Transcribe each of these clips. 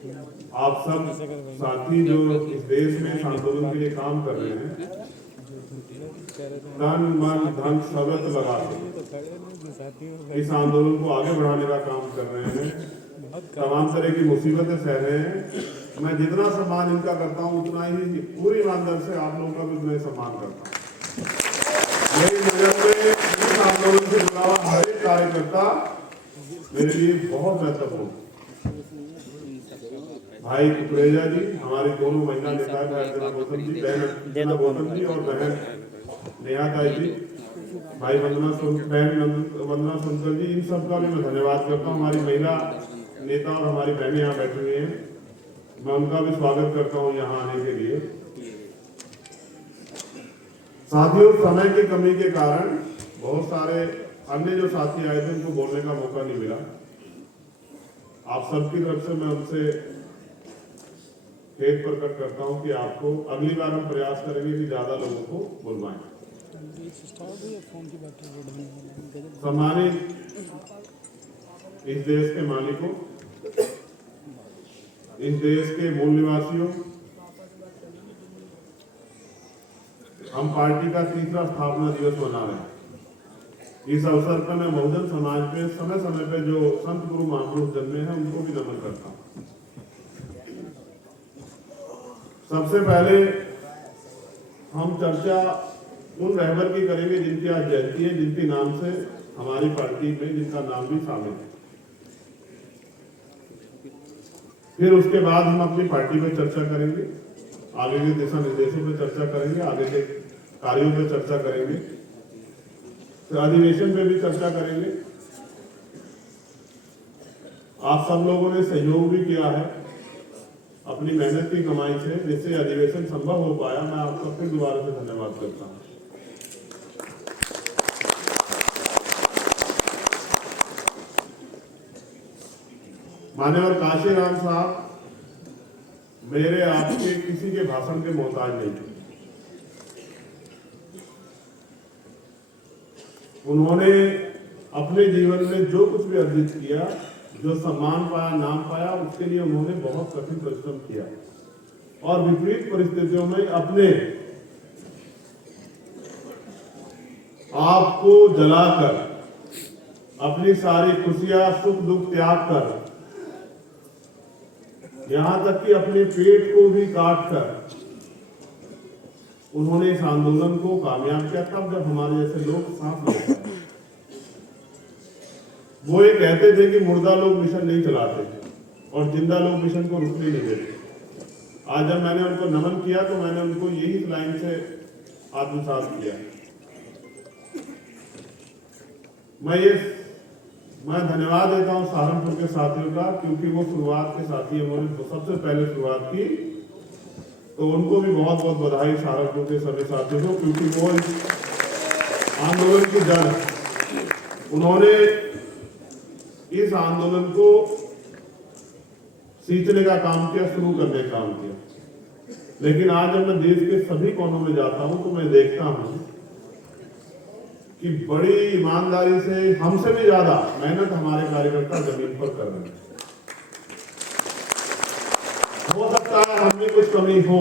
आप सब साथी जो इस देश में इस आंदोलन के लिए काम कर रहे हैं, तन मन धन सर्वत लगा के इस आंदोलन को आगे बढ़ाने का काम कर रहे हैं, तमाम तरह की मुसीबतें सह रहे हैं। मैं जितना सम्मान इनका करता हूं उतना ही पूरी ईमानदारी से आप लोगों का भी मैं सम्मान करता हूं। मेरी नजर में इस आंदोलन से जुड़ा हुआ हर एक कार्यकर्ता मेरे लिए बहुत महत्वपूर्ण। भाई कुकरेजा जी, हमारी दोनों महिला नेता है, भाई गौतम जी, बहन गौतम जी और बहन नेहा ताई जी, भाई वंदना सुनकर जी, इन सब का भी मैं धन्यवाद करता हूँ। हमारी महिला नेता और हमारी बहनें यहाँ बैठी हुई हैं, मैं उनका भी स्वागत करता हूँ यहाँ आने के लिए। साथियों, समय की कमी के कारण बहुत सारे अन्य जो साथी आए थे उनको बोलने का मौका नहीं मिला। आप सबकी तरफ से मैं उनसे खेद प्रकट करता हूं कि आपको अगली बार हम प्रयास करेंगे कि ज्यादा लोगों को बुलवाएं। सम्मानित इस देश के मालिकों, इस देश के मूल निवासियों, हम पार्टी का 3रा स्थापना दिवस मना रहे हैं। इस अवसर पर मैं बहुजन समाज पे समय समय पे जो संत गुरु महापुरुष जन्मे हैं उनको भी नमन करता हूं। सबसे पहले हम चर्चा उन रहबर की करेंगे जिनकी आज जयंती है, जिनके नाम से हमारी पार्टी में जिनका नाम भी शामिल है। फिर उसके बाद हम अपनी पार्टी पे चर्चा करेंगे, आगे के दिशा निर्देशों पे चर्चा करेंगे, आगे के कार्यों पे चर्चा करेंगे, फिर अधिवेशन पे भी चर्चा करेंगे। आप सब लोगों ने सहयोग भी किया है अपनी मेहनत की कमाई से, जिससे अधिवेशन संभव हो पाया। मैं आपका फिर दोबारा से धन्यवाद करता हूं। मान्यवर काशीराम साहब मेरे आपके किसी के भाषण के मोहताज नहीं थे। उन्होंने अपने जीवन में जो कुछ भी अर्जित किया, जो सम्मान पाया, नाम पाया, उसके लिए उन्होंने बहुत कठिन परिश्रम किया और विपरीत परिस्थितियों में अपने आप को जलाकर, अपनी सारी खुशियां सुख दुख त्याग कर, यहां तक कि अपने पेट को भी काट कर उन्होंने इस आंदोलन को कामयाब किया। तब जब हमारे जैसे लोग सांस लेते हैं, वो ये कहते थे कि मुर्दा लोग मिशन नहीं चलाते और जिंदा लोग मिशन को रुकने नहीं देते। आज जब मैंने उनको नमन किया तो मैंने उनको यही लाइन से आत्मसात किया। मैं धन्यवाद देता हूं सहारनपुर के साथियों का, क्योंकि वो शुरुआत के साथी उन्होंने तो सबसे पहले शुरुआत की, तो उनको भी बहुत बहुत बधाई सहारनपुर के सभी साथियों को, क्योंकि वो आंदोलन की जड़, उन्होंने इस आंदोलन को सींचने का काम किया, शुरू करने का काम किया। लेकिन आज जब मैं देश के सभी कोनों में जाता हूं तो मैं देखता हूं कि बड़ी ईमानदारी से, हमसे भी ज्यादा मेहनत हमारे कार्यकर्ता जमीन पर कर रहे हैं। हो सकता है हमें कुछ कमी हो,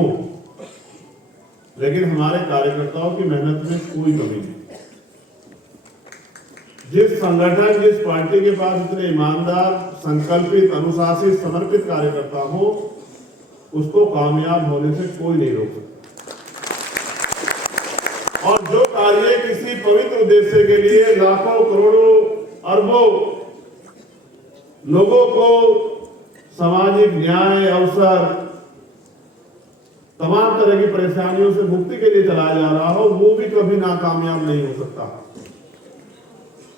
लेकिन हमारे कार्यकर्ताओं की मेहनत में कोई कमी नहीं। जिस संगठन, जिस पार्टी के पास इतने ईमानदार, संकल्पित, अनुशासित, समर्पित कार्यकर्ता हो, उसको कामयाब होने से कोई नहीं रोक सकता। और जो कार्य किसी पवित्र उद्देश्य के लिए लाखों, करोड़ों, अरबों लोगों को सामाजिक न्याय, अवसर, तमाम तरह की परेशानियों से मुक्ति के लिए चलाया जा रहा हो, वो भी कभी नाकामयाब नहीं हो सकता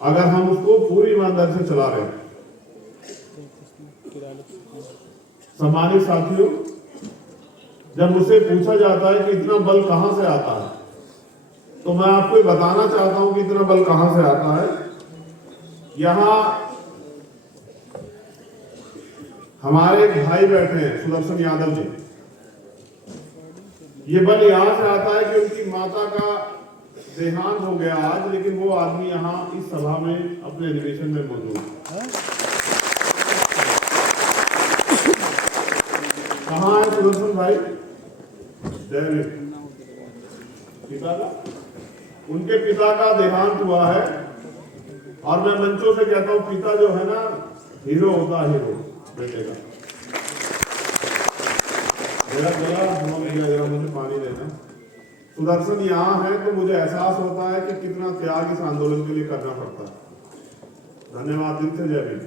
अगर हम उसको पूरी ईमानदारी से चला रहे हैं। सम्मानित साथियों, जब मुझसे पूछा जाता है कि इतना बल कहां से आता है, तो मैं आपको बताना चाहता हूं कि इतना बल कहां से आता है। यहां हमारे एक भाई बैठे हैं, सुदर्शन यादव जी। ये बल यहां से आता है कि उनकी माता का देहांत हो गया आज, लेकिन वो आदमी यहाँ इस सभा में अपने अधिवेशन में मौजूद है। सुदर्शन भाई जय पिता का, उनके पिता का देहांत हुआ है। और मैं मंचों से कहता हूं, पिता जो है ना हीरो होता है, हीरो बेटे का। मेरा जरा मुझे पानी देना। सुदर्शन यहाँ है तो मुझे एहसास होता है कि कितना त्याग इस आंदोलन के लिए करना पड़ता है। धन्यवाद, दिल से जय भीम।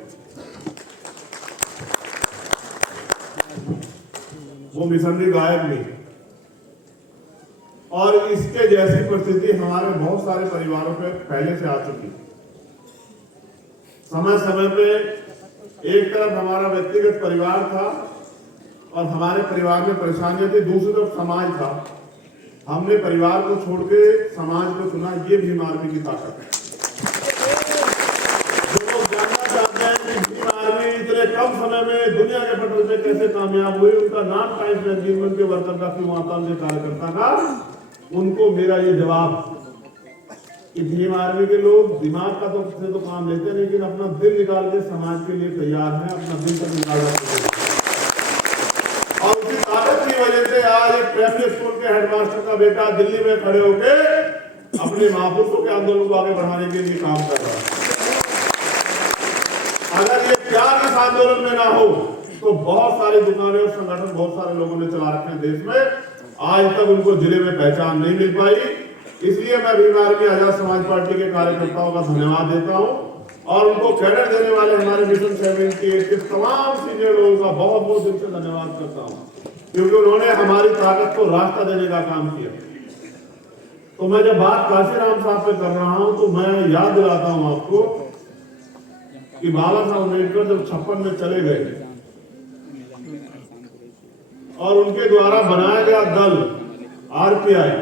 वो मिशनरी गायक भी, और इसके जैसी परिस्थिति हमारे बहुत सारे परिवारों पे पहले से आ चुकी। समय समय पे एक तरफ हमारा व्यक्तिगत परिवार था और हमारे परिवार में परेशानियां थी, दूसरी तरफ समाज था। हमने परिवार को छोड़ के समाज को चुना। ये भीम आर्मी की ताकत है। जो लोग जानना चाहते हैं कि भीम आर्मी इतने कम समय में दुनिया के पटल पे कैसे कामयाब हुई, उनका नाम टाइम्स मैगजीन में उनके वर्कर का क्यों आता, उनके कार्यकर्ता का, उनको मेरा ये जवाब कि भीम आर्मी के लोग दिमाग का तो काम लेते हैं, लेकिन अपना दिल निकाल के समाज के लिए तैयार हैं, अपना दिल का निकाल के। और उसी ताकत की वजह से आज एक प्राइमरी स्कूल के हेडमास्टर का बेटा दिल्ली में खड़े होकर अपने महापुरुषों के आंदोलन को आगे बढ़ाने के लिए काम कर रहा है। अगर ये प्यार इस आंदोलन में ना हो तो बहुत सारी दुकानें और संगठन बहुत सारे लोगों ने चला रखे हैं देश में, आज तक उनको जिले में पहचान नहीं मिल पाई। इसलिए मैं भीम आर्मी आजाद समाज पार्टी के कार्यकर्ताओं का धन्यवाद देता हूं और उनको कैडर देने वाले हमारे मिशन 78 के तमाम सीनियर लोगों का बहुत बहुत दिल से धन्यवाद करता हूं, क्योंकि उन्होंने हमारी ताकत को रास्ता देने का काम किया। तो मैं जब बात काशीराम साहब पे कर रहा हूं तो मैं याद दिलाता हूं आपको कि बाबा साहब अम्बेडकर जब 56 में चले गए और उनके द्वारा बनाया गया दल आरपीआई,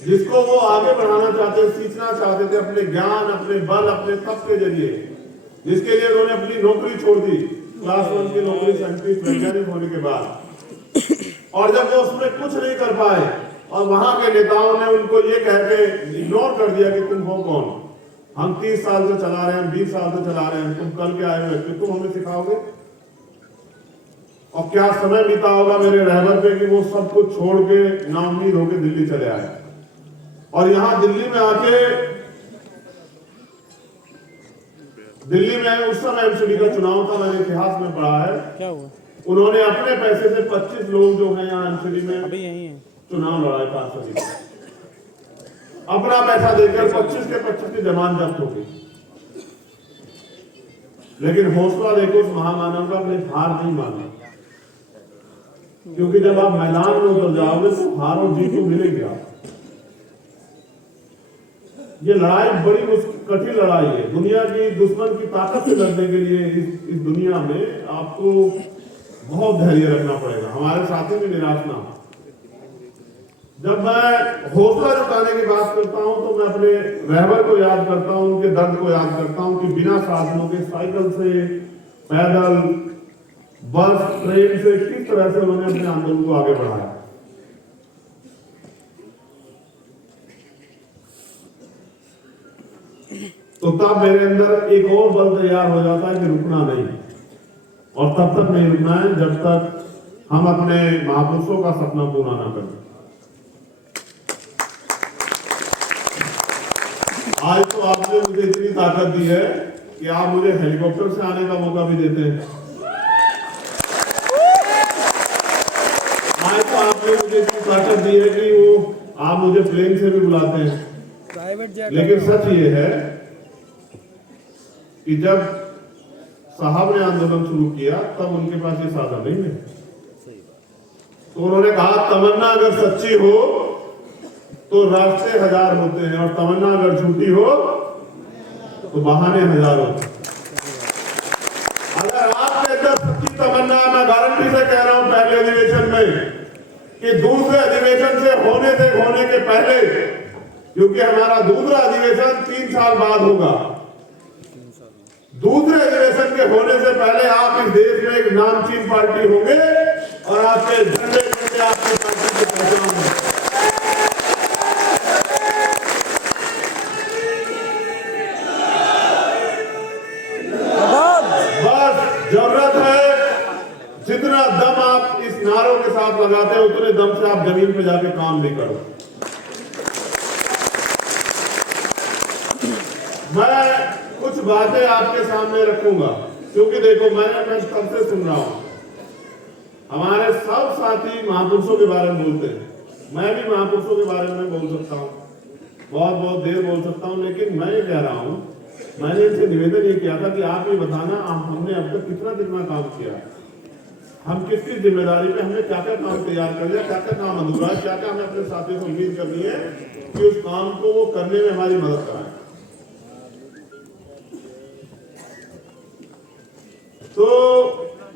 जिसको वो आगे बढ़ाना चाहते, सींचना चाहते थे अपने ज्ञान, अपने बल, अपने तप के जरिए, जिसके लिए उन्होंने अपनी नौकरी छोड़ दी, क्लास 1 की नौकरी साइंटिस्ट वैज्ञानिक होने के बाद। और जब वो उसमें कुछ नहीं कर पाए और वहां के नेताओं ने उनको ये कह के इग्नोर कर दिया कि तुम हो कौन, हम 30 साल से चला रहे हैं, 20 साल से चला रहे हैं, तुम कल के आए हुए, तुम हमें सिखाओगे। और क्या समय बीता होगा मेरे रहबर पे कि वो सब कुछ छोड़ के नाउम्मीद होकर दिल्ली चले आए। और यहां दिल्ली में आके, दिल्ली में उस समय एमसीडी का चुनाव था, मैंने इतिहास में पढ़ा है, क्या हुआ, उन्होंने अपने पैसे से 25 लोग जो हैं यहाँ एमसीडी में अभी यही है चुनाव लड़ाए पार्षद, अपना पैसा देकर 25 के 25 की जमानत जब्त हो गई। लेकिन हौसला देखो उस महामानव का, अपने हार नहीं माना, क्योंकि जब आप मैदान में उतर जाओगे तो हार और जीत तो मिलेगी। आप ये लड़ाई बड़ी कठिन लड़ाई है। दुनिया की दुश्मन की ताकत से लड़ने के लिए इस दुनिया में आपको बहुत धैर्य रखना पड़ेगा। हमारे साथी में निराश ना हो। जब मैं हौसला जुटाने की बात करता हूं तो मैं अपने रहबर को याद करता हूं, उनके दर्द को याद करता हूं कि बिना साधनों के, साइकिल से, पैदल, बस, ट्रेन से किस तरह से उन्होंने अपने आंदोलन को आगे बढ़ाया। तो तब मेरे अंदर एक और बल तैयार हो जाता है कि रुकना नहीं, और तब तक नहीं रुकना है जब तक हम अपने महापुरुषों का सपना पूरा ना करें। आज तो आपने मुझे इतनी ताकत दी है कि आप मुझे हेलीकॉप्टर से आने का मौका भी देते हैं। आज तो आपने मुझे इतनी ताकत दी है कि वो आप मुझे प्लेन से भी बुलाते हैं। Private jet. लेकिन सच ये है कि जब साहब ने आंदोलन शुरू किया तब उनके पास ये साधन नहीं है। तो उन्होंने कहा तमन्ना अगर सच्ची हो तो रास्ते हजार होते हैं, और तमन्ना अगर झूठी हो तो बहाने हजार होते हैं। अगर आपके अंदर सच्ची तमन्ना, मैं गारंटी से कह रहा हूं पहले अधिवेशन में कि दूसरे अधिवेशन से होने के पहले, क्योंकि हमारा दूसरा अधिवेशन 3 साल बाद होगा, दूसरे अधिवेशन के होने से पहले आप इस देश में एक नामचीन पार्टी होंगे और आपके झंडे झंडे आपकी पार्टी की पहचान होगी। बस जरूरत है जितना दम नारों के साथ लगाते हैं उतने दम से आप जमीन पे जाके काम भी करो। मैं कुछ बातें आपके सामने रखूंगा क्योंकि देखो मैं कब से सुन रहा हूं, हमारे सब साथी महापुरुषों के बारे में बोलते हैं, मैं भी महापुरुषों के बारे में बोल सकता हूं, बहुत बहुत देर बोल सकता हूं, लेकिन मैं ये कह रहा हूं, मैंने इनसे निवेदन ये किया था कि आप ये बताना हमने अब तक कितना कितना काम किया, हम किस किस जिम्मेदारी पे हमने क्या क्या काम तैयार कर लिया, क्या क्या काम अधूरा है, क्या क्या हमें अपने साथियों से उम्मीद करनी है कि उस काम को वो करने में हमारी मदद कराएं। तो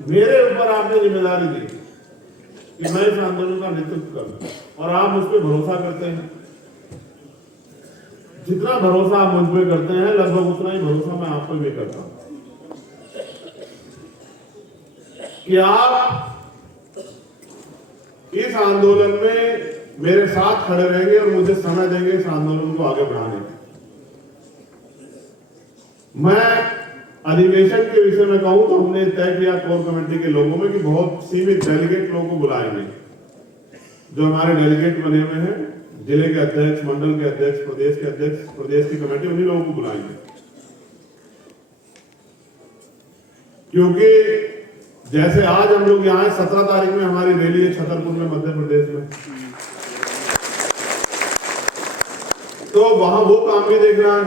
मेरे ऊपर आपने जिम्मेदारी दी कि मैं इस आंदोलन का नेतृत्व करूं और आप मुझ पर भरोसा करते हैं। जितना भरोसा आप मुझ पर करते हैं लगभग उतना ही भरोसा मैं आप पर भी करता हूं कि आप इस आंदोलन में मेरे साथ खड़े रहेंगे और मुझे समय देंगे इस आंदोलन को आगे बढ़ाने में। मैं अधिवेशन के विषय में कहूं तो हमने तय किया कोर कमेटी के लोगों में कि बहुत सीमित डेलीगेट लोगों को बुलाएंगे। जो हमारे डेलीगेट बने हुए हैं, जिले के अध्यक्ष, मंडल के अध्यक्ष, प्रदेश की कमेटी, उन्हीं लोगों को बुलाएंगे। क्योंकि जैसे आज हम लोग यहाँ 17 तारीख में हमारी रैली है छतरपुर में, मध्य प्रदेश में, तो वहां वो काम भी देखना है।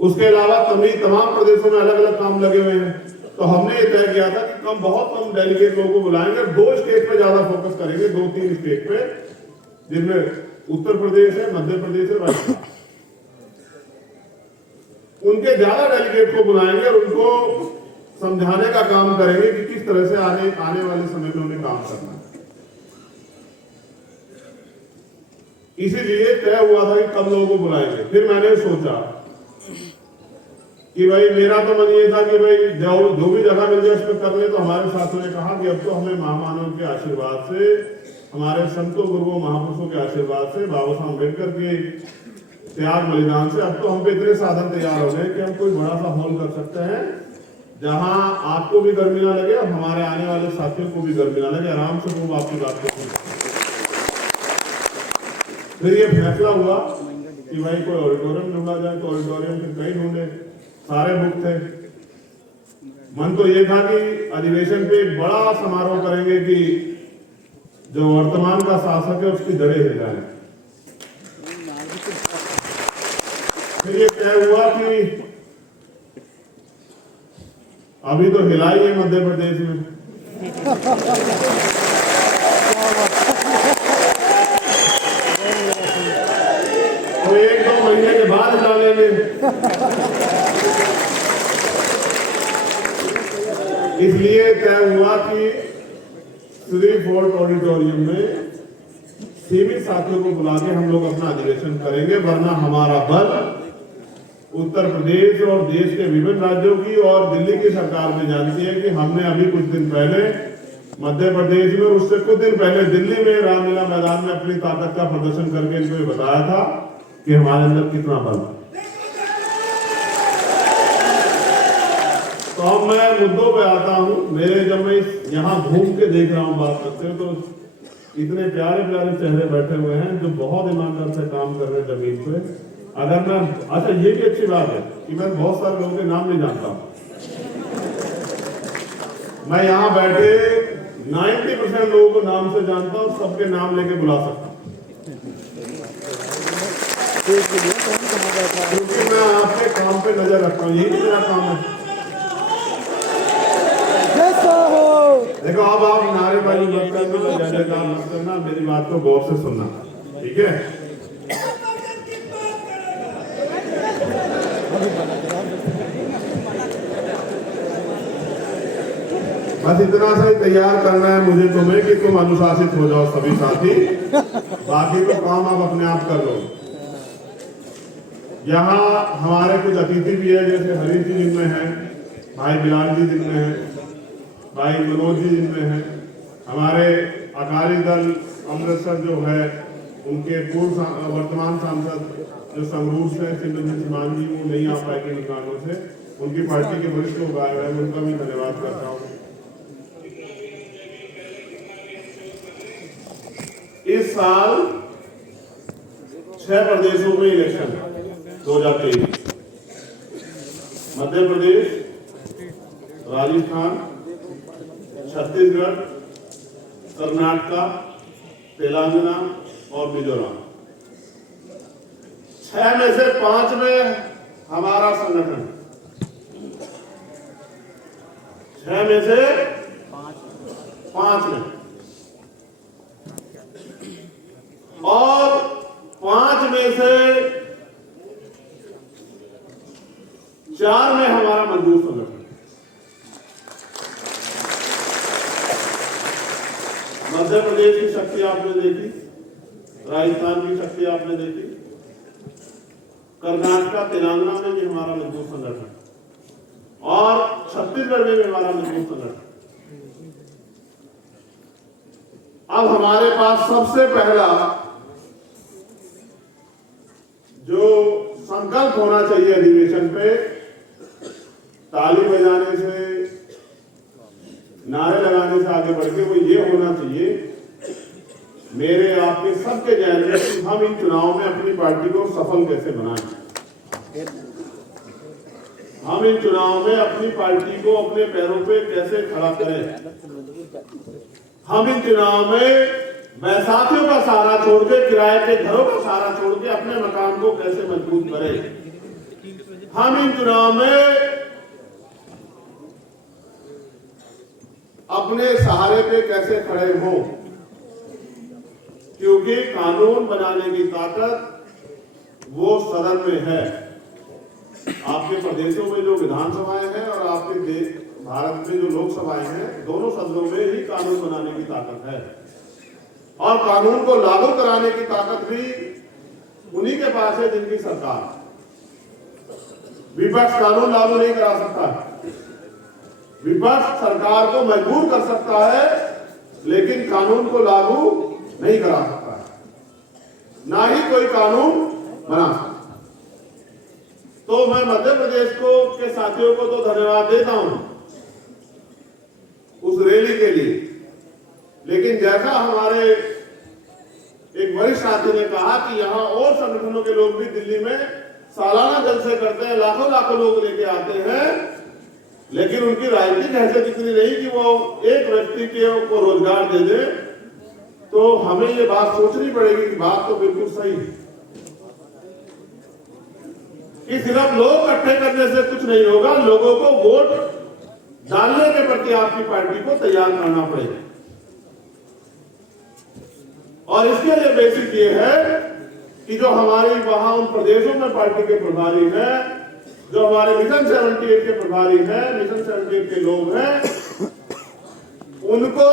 उसके अलावा तमाम प्रदेशों में अलग अलग काम लगे हुए हैं। तो हमने ये तय किया था कि बहुत कम डेलीगेट लोगों को बुलाएंगे, 2 स्टेट पे ज्यादा फोकस करेंगे, 2-3 स्टेट पे, जिनमें उत्तर प्रदेश है, मध्य प्रदेश है, राजस्थान। उनके ज्यादा डेलीगेट को बुलाएंगे और उनको समझाने का काम करेंगे कि किस तरह से आने वाले समय में उन्हें काम करना है। इसीलिए तय हुआ था कि कम लोगों को बुलाएंगे। फिर मैंने सोचा कि भाई मेरा तो मन ये था कि भाई जो भी जगह मिल जाए उस पर कर ले। तो हमारे साथियों ने कहा कि अब तो हमें महामानव के आशीर्वाद से, हमारे संतों गुरुओं महापुरुषों के आशीर्वाद से, बाबा साहब अम्बेडकर के त्याग बलिदान से अब तो हम पे इतने साधन तैयार हो गए कि हम कोई बड़ा सा हॉल कर सकते हैं जहां आपको भी गर्मी ना लगे और हमारे आने वाले साथियों को भी गर्मी ना लगे, आराम से लोग आपकी बात को। फिर ये फैसला हुआ कि भाई कोई ऑडिटोरियम ढूंढा जाए, तो ऑडिटोरियम फिर कई ढूंढे, सारे बुक थे। मन तो ये था कि अधिवेशन पे एक बड़ा समारोह करेंगे कि जो वर्तमान का शासक है उसकी जड़ें हिल जाए। फिर ये तय हुआ कि अभी तो हिलाई है मध्य प्रदेश में, तो 1-2 महीने के बाद हिला लेंगे। इसलिए तय हुआ कि श्री फोर्ट ऑडिटोरियम में सीमित साथियों को बुला के हम लोग अपना अधिवेशन करेंगे, वरना हमारा बल उत्तर प्रदेश और देश के विभिन्न राज्यों की और दिल्ली की सरकार भी जानती है कि हमने अभी कुछ दिन पहले मध्य प्रदेश में, उससे कुछ दिन पहले दिल्ली में रामलीला मैदान में अपनी ताकत का प्रदर्शन करके इनको ये बताया था कि हमारे अंदर कितना बल है। तो अब मैं मुद्दों पे आता हूँ। जब मैं यहाँ घूम के देख रहा हूँ, बात करते हैं, तो इतने प्यारे प्यारे चेहरे बैठे हुए हैं जो बहुत ईमानदार से काम कर रहे हैं जमीन पे। अगर मैं, अच्छा ये भी अच्छी बात है कि मैं बहुत सारे लोगों के नाम नहीं जानता हूँ। मैं यहाँ बैठे 90% लोगों को नाम से जानता हूँ, सबके नाम लेके बुला सकता हूँ, क्योंकि मैं आपके काम पे नजर रखता हूँ, यही मेरा काम है। देखो अब आप नारेबाजी मत करना, जयजयकार मत करना, मेरी बात को गौर से सुनना, ठीक है? बस इतना सा तैयार करना है मुझे तुम्हें कि तुम अनुशासित हो जाओ सभी साथी, बाकी तो काम आप अपने आप कर लो। यहाँ हमारे कुछ अतिथि भी है, जैसे हरीश जी जिनमें हैं, भाई बिलाल जी जिनमें हैं, भाई मनोज जी जिनमें हैं, हमारे अकाली दल अमृतसर जो है उनके पूर्व वर्तमान सांसद जो संगरूर से सिमरन मान जी, वो नहीं आ पाएंगे इन कारणों से, उनकी पार्टी के वरिष्ठ लोग आए हैं, उनका भी धन्यवाद करता हूँ। इस साल 6 प्रदेशों में इलेक्शन 2023, मध्य प्रदेश, राजस्थान, छत्तीसगढ़, कर्नाटक, तेलंगाना और मिजोरम। 6 में से 5 में हमारा संगठन, 6 में से 5 में, और 5 में से 4 में हमारा मजबूत संगठन। मध्य प्रदेश की शक्ति आपने देखी, राजस्थान की शक्ति आपने देखी, कर्नाटक, तेलंगाना में भी हमारा मजबूत संगठन और छत्तीसगढ़ में भी हमारा मजबूत संगठन। अब हमारे पास सबसे पहला जो संकल्प होना चाहिए अधिवेशन पे, ताली बजाने से, नारे लगाने से आगे बढ़ के, वो ये होना चाहिए मेरे आपके सबके जहन में कि हम इन चुनाव में अपनी पार्टी को सफल कैसे बनाएं, हम इन चुनाव में अपनी पार्टी को अपने पैरों पे कैसे खड़ा करें, हम इन चुनाव में बैसाखियों का सहारा छोड़ के, किराए के घरों का सहारा छोड़ के अपने मकान को कैसे मजबूत करें, हम इन चुनाव में अपने सहारे पे कैसे खड़े हों, क्योंकि कानून बनाने की ताकत वो सदन में है। आपके प्रदेशों में जो विधानसभाएं हैं और आपके भारत में जो लोकसभाएं हैं, दोनों सदनों में ही कानून बनाने की ताकत है, और कानून को लागू कराने की ताकत भी उन्हीं के पास है जिनकी सरकार। विपक्ष कानून लागू नहीं करा सकता, विपक्ष सरकार को मजबूर कर सकता है, लेकिन कानून को लागू नहीं करा सकता है, ना ही कोई कानून बना सकता। तो मैं मध्य प्रदेश के साथियों को तो धन्यवाद देता हूं उस रैली के लिए, लेकिन जैसा हमारे एक वरिष्ठ साथी ने कहा कि यहाँ और संगठनों के लोग भी दिल्ली में सालाना जलसे करते हैं, लाखों लाखों लोग लेके आते हैं, लेकिन उनकी राजनीतिक हैसियत इतनी नहीं कि वो एक व्यक्ति को रोजगार दे दे। तो हमें ये बात सोचनी पड़ेगी कि बात तो बिल्कुल सही है कि सिर्फ लोग इकट्ठे करने से कुछ नहीं होगा, लोगों को वोट डालने के प्रति आपकी पार्टी को तैयार करना पड़ेगा। और इसके लिए बेसिक ये है कि जो हमारी वहां उन प्रदेशों में पार्टी के प्रभारी हैं, जो हमारे मिशन 78 के प्रभारी हैं, मिशन 78 के लोग हैं, उनको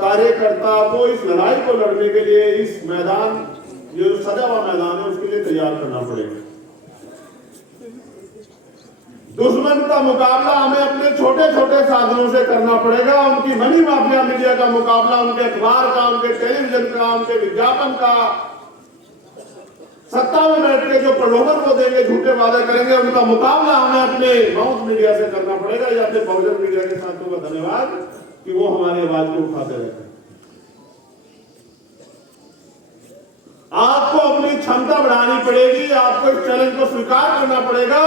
कार्यकर्ता को इस लड़ाई को लड़ने के लिए इस मैदान, जो सजा हुआ मैदान है, उसके लिए तैयार करना पड़ेगा। दुश्मन का मुकाबला हमें अपने छोटे छोटे साधनों से करना पड़ेगा। उनकी मनी माफिया मीडिया का मुकाबला, उनके अखबार का, उनके टेलीविजन का, उनके विज्ञापन का, सत्ता में बैठ के जो प्रलोभन को देंगे, झूठे वादे करेंगे, उनका मुकाबला हमें अपने माउथ मीडिया से करना पड़ेगा। या अपने बहुजन मीडिया के साथियों का धन्यवाद कि वो हमारी आवाज को उठाते रहते हैं। आपको अपनी क्षमता बढ़ानी पड़ेगी, आपको इस चैलेंज को स्वीकार करना पड़ेगा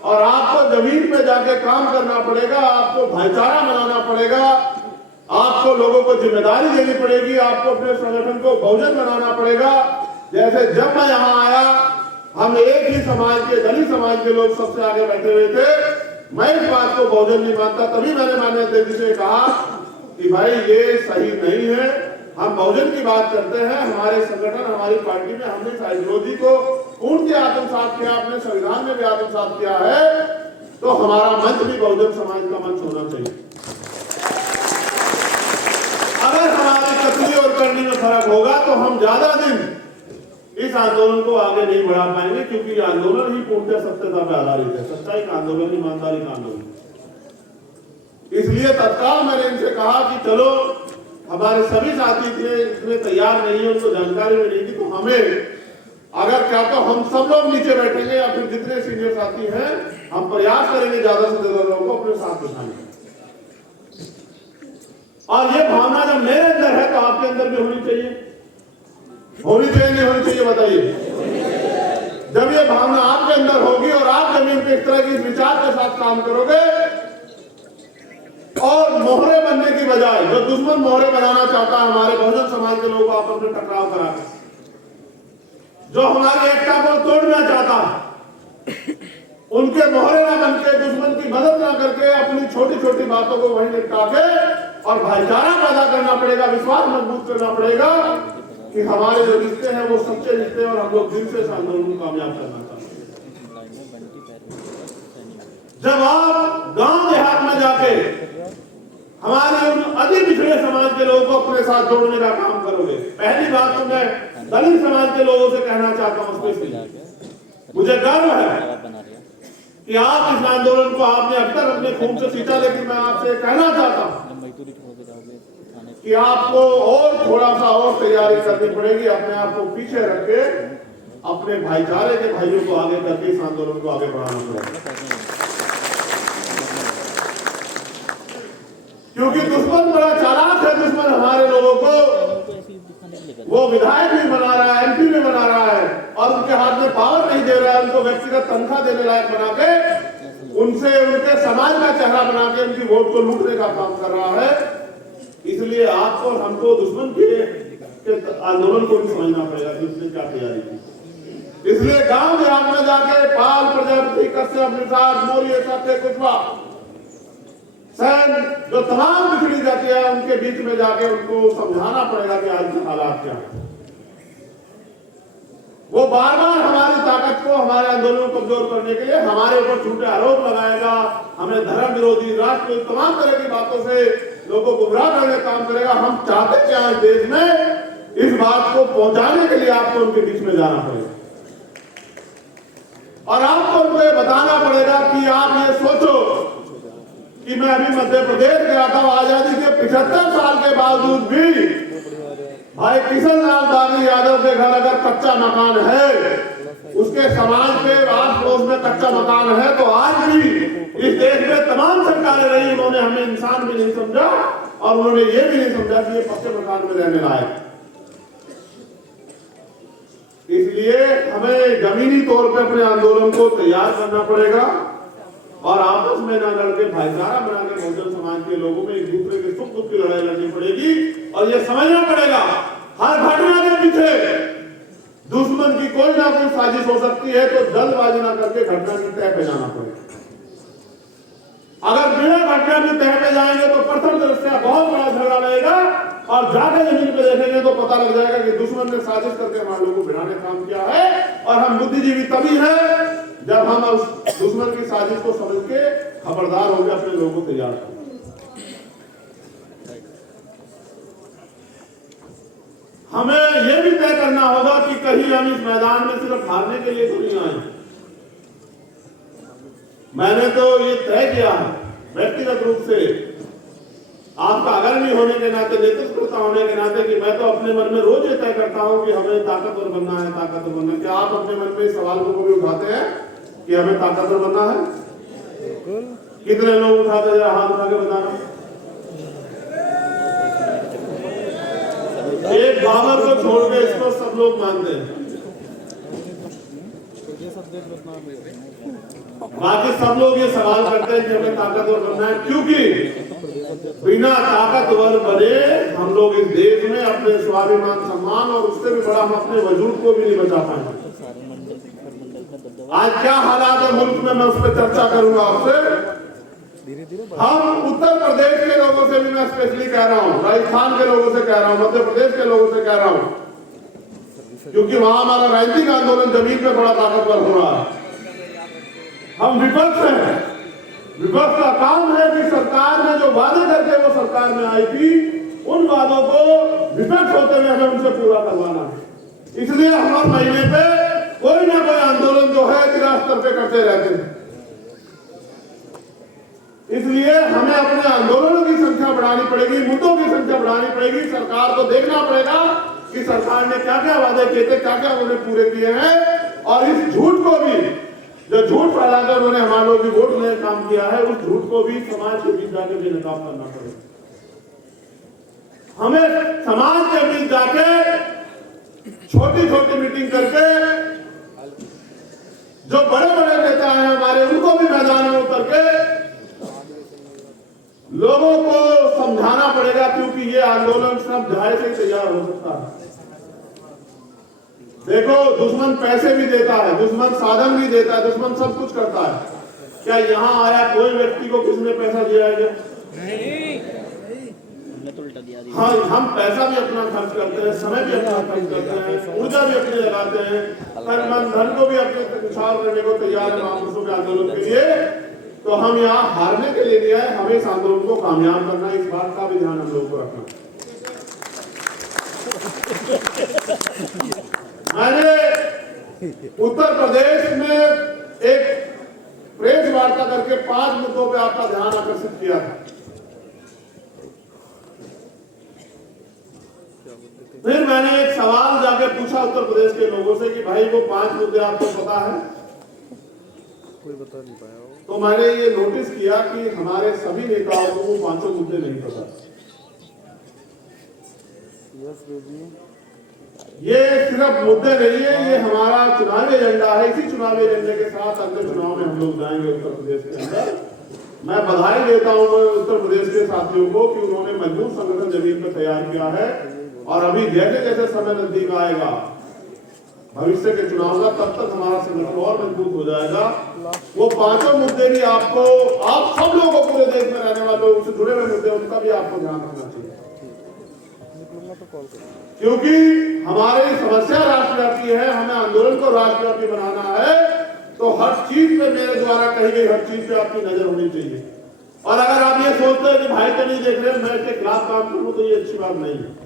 और आपको जमीन पे जाके काम करना पड़ेगा, आपको भाईचारा बनाना पड़ेगा, आपको लोगों को जिम्मेदारी देनी पड़ेगी, आपको अपने संगठन को बहुजन बनाना पड़ेगा। जैसे जब मैं यहाँ आया, हम एक ही समाज के, दलित समाज के लोग सबसे आगे बैठे हुए थे। मैं इस बात को बहुजन नहीं मानता, तभी मैंने माननीय अध्यक्ष से कहा कि भाई ये सही नहीं है, हम बहुजन की बात करते हैं। हमारे संगठन, हमारी पार्टी में हमने इस आइडियोलॉजी को पूर्ण आत्मसात किया, अपने संविधान में भी आत्मसात किया है, तो हमारा मंच भी बहुजन समाज का मंच होना चाहिए। अगर हमारी कथनी और करनी में फर्क होगा तो हम ज्यादा दिन इस आंदोलन को आगे नहीं बढ़ा पाएंगे, क्योंकि ये आंदोलन ही पूर्णतः सत्यता पर आधारित है, सच्चाई का आंदोलन, ईमानदारी का आंदोलन। इसलिए तत्काल मैंने इनसे कहा कि चलो, हमारे सभी साथी इतने तैयार नहीं है, उनको जानकारी भी नहीं थी, तो हमें अगर क्या तो हम सब लोग नीचे बैठेंगे या फिर जितने सीनियर साथी हैं, हम प्रयास करेंगे ज्यादा से ज्यादा लोगों को अपने साथ बिठाने का। और ये भावना जब मेरे अंदर है तो आपके अंदर भी होनी चाहिए। होनी चाहिए नहीं होनी चाहिए बताइए? जब ये भावना आपके अंदर होगी और आप जमीन पे इस तरह की विचार के साथ काम करोगे और मोहरे बनने की बजाय जो दुश्मन मोहरे बनाना चाहता है हमारे बहुजन समाज के लोगों को आपस में टकराव करा के, जो हमारी एकता को तोड़ना चाहता है, उनके मोहरे ना बनके दुश्मन की मदद ना करके अपनी छोटी छोटी बातों को वहीं निपटा के और भाईचारा पैदा करना पड़ेगा, विश्वास मजबूत करना पड़ेगा कि हमारे जो रिश्ते हैं वो सच्चे रिश्ते और हम लोग दिल से इस आंदोलन को कामयाब करना चाहते हैं। जब आप गांव देहात में जाके हमारे उन अति पिछड़े समाज के लोगों को अपने साथ जोड़ने का काम करोगे, पहली बात तो मैं दलित समाज के लोगों से कहना चाहता हूं, स्पेशली मुझे गर्व है कि आप इस आंदोलन को आपने अब तक अपने खून से सींचा, लेकिन मैं आपसे कहना चाहता हूं कि आपको और थोड़ा सा और तैयारी करनी पड़ेगी, अपने आप को पीछे रख के अपने भाईचारे के भाइयों को आगे करके इस आंदोलन को आगे बढ़ाना पड़ेगा, क्योंकि दुश्मन बड़ा चालाक है। दुश्मन हमारे लोगों को वो विधायक भी बना रहा है, एमपी भी बना रहा है और उनके हाथ में पावर नहीं दे रहा है, उनको व्यक्तिगत तनख्वाह देने लायक बना के उनसे उनके समाज का चेहरा बना के उनकी वोट को लूटने का काम कर रहा है। इसलिए आपको और हमको दुश्मन के आंदोलन को भी समझना पड़ेगा कि उसने क्या तैयारी की। इसलिए गांव देहात में जाके पाल, प्रजापति, कश्यप, निषाद, मौर्य, सत्य, कुशवा, सैन, जो तमाम पिछड़ी जातियां हैं उनके बीच में जाके उनको समझाना पड़ेगा कि आज के हालात क्या है। वो बार बार हमारी ताकत को, हमारे आंदोलन को कमजोर करने के लिए हमारे ऊपर झूठे आरोप लगाएगा, हमें धर्म विरोधी, राष्ट्र विरोधी, तमाम तरह की बातों से लोगों को गुमराह करने का काम करेगा। हम चाहते क्या है देश में, इस बात को पहुंचाने के लिए आपको उनके बीच में जाना पड़ेगा और आपको उनको ये बताना पड़ेगा कि आप ये सोचो कि मैं अभी मध्य प्रदेश गया था, आजादी के 75 साल के बावजूद भी भाई किशन लाल दागी यादव के घर अगर कच्चा मकान है, उसके समाज पे आस पड़ोस में कच्चा मकान है, तो आज भी इस देश में तमाम सरकारें रही, उन्होंने हमें इंसान भी नहीं समझा और उन्होंने ये भी नहीं समझा कि ये पक्के मकान में रहने लायक। इसलिए हमें जमीनी तौर पे अपने आंदोलन को तैयार करना पड़ेगा और आपस में ना लड़के भाईचारा बना के बहुजन समाज के लोगों में एक दूसरे के सुख दुख की लड़ाई लड़नी पड़ेगी और ये समझना पड़ेगा हर घटना के पीछे दुश्मन की कोई ना कोई साजिश हो सकती है, तो जल्दबाजी ना करके घटना की तह पे जाना पड़ेगा। अगर बिना घटना की तह पे जाएंगे तो प्रथम दृष्टया बहुत बड़ा झगड़ा लगेगा और जाके जमीन पे देखेंगे तो पता लग जाएगा कि दुश्मन ने साजिश करके हमारे लोगों को भिड़ाने का काम किया है। और हम बुद्धिजीवी तभी है जब हम उस दुश्मन की साजिश को समझ के खबरदार होकर अपने लोगों को तैयार करें। हमें यह भी तय करना होगा कि कहीं हम इस मैदान में सिर्फ हारने के लिए तो नहीं आए। मैंने तो ये तय किया है व्यक्तिगत रूप से, आपका अग्रणी होने के नाते, नेतृत्वकर्ता होने के नाते, कि मैं तो अपने मन में रोज ये तय करता हूं कि हमें ताकतवर बनना है, ताकतवर बनना है। क्या आप अपने मन में इस सवाल को कभी उठाते हैं कि हमें ताकतवर बनना है? कितने लोग उठाते हैं? हाथ उठा के बताना। एक बाबर को छोड़ के इसको सब लोग मानते हैं, बाकी सब लोग ये सवाल करते हैं कि हमें ताकतवर बनना है, क्योंकि बिना ताकतवर बने हम लोग इस देश में अपने स्वाभिमान, सम्मान और उससे भी बड़ा हम अपने वजूद को भी नहीं बचा पाएंगे। आज क्या हालात है मुल्क में, मैं उस पर चर्चा करूंगा आपसे। हम उत्तर प्रदेश के लोगों से भी मैं स्पेशली कह रहा हूं, राजस्थान के लोगों से कह रहा हूं, मध्य प्रदेश के लोगों से कह रहा हूं, क्योंकि वहां हमारा राजनीतिक आंदोलन जमीन पे बड़ा ताकतवर हो रहा है। हम विपक्ष हैं, विपक्ष का काम है कि सरकार ने जो वादे करके वो सरकार में आई थी, उन वादों को विपक्ष होते हुए हमें उनसे पूरा करवाना है। इसलिए हम हर महीने पे कोई ना कोई आंदोलन जो है जिला स्तर पे करते रहते हैं। इसलिए हमें अपने आंदोलनों की संख्या बढ़ानी पड़ेगी, मुद्दों की संख्या बढ़ानी पड़ेगी। सरकार को देखना पड़ेगा कि सरकार ने क्या क्या वादे किए थे, क्या क्या उन्होंने पूरे किए हैं, और इस झूठ को भी, जो झूठ फैलाकर उन्होंने हमारे लोगों की वोट में काम किया है, उस झूठ को भी समाज के बीच जाकर बेनकाब करना पड़ेगा। हमें समाज के बीच जाके छोटी छोटी मीटिंग करके जो बड़े बड़े नेता हैं हमारे, उनको भी मैदान में उतर के लोगों को समझाना पड़ेगा, क्योंकि ये आंदोलन सब झाड़े से तैयार हो सकता है। देखो, दुश्मन पैसे भी देता है, दुश्मन साधन भी देता है, दुश्मन सब कुछ करता है। क्या यहाँ आया कोई व्यक्ति को किसने पैसा दिया है क्या? हाँ, हम पैसा भी अपना खर्च करते हैं, समय भी अपना खर्च करते हैं, ऊर्जा भी अपनी लगाते हैं, तन मन धन को भी अपने निछावर करने को तैयार है महापुरुषों के आंदोलन के लिए। तो हम यहाँ हारने के लिए नहीं आए, हमें इस आंदोलन को कामयाब करना है। इस बात का भी ध्यान हम लोग को रखना। मैंने उत्तर प्रदेश में एक प्रेस वार्ता करके 5 मुद्दों पे आपका ध्यान आकर्षित किया था। फिर मैंने एक सवाल जाके पूछा उत्तर प्रदेश के लोगों से कि भाई वो 5 मुद्दे आपको पता है? कोई बता नहीं पाया। तो मैंने ये नोटिस किया कि हमारे सभी नेताओं को वो 5 मुद्दे नहीं पता। ये सिर्फ मुद्दे नहीं है, ये हमारा चुनावी एजेंडा है। इसी चुनावी एजेंडे के साथ अगले चुनाव में हम लोग जाएंगे उत्तर प्रदेश के अंदर। मैं बधाई देता हूं उत्तर प्रदेश के साथियों को कि उन्होंने मजबूत संगठन जमीन पर तैयार किया है, और अभी जैसे जैसे समय नजदीक आएगा भविष्य के चुनाव का, तब तक हमारा संगठन और मजबूत हो जाएगा। वो 5 मुद्दे भी आपको, आप सब लोगों को, पूरे देश में रहने वाले लोगों से जुड़े हुए मुद्दे, उनका भी आपको ध्यान रखना चाहिए, क्योंकि हमारी समस्या राष्ट्रव्यापी है। हमें आंदोलन को राष्ट्रव्यापी बनाना है, तो हर चीज पे मेरे द्वारा कही गई हर चीज पे आपकी नजर होनी चाहिए। और अगर आप ये सोचते हैं कि भाई तो नहीं देख रहे, मैं इसके खिलाफ काम करूं, तो ये अच्छी बात नहीं है।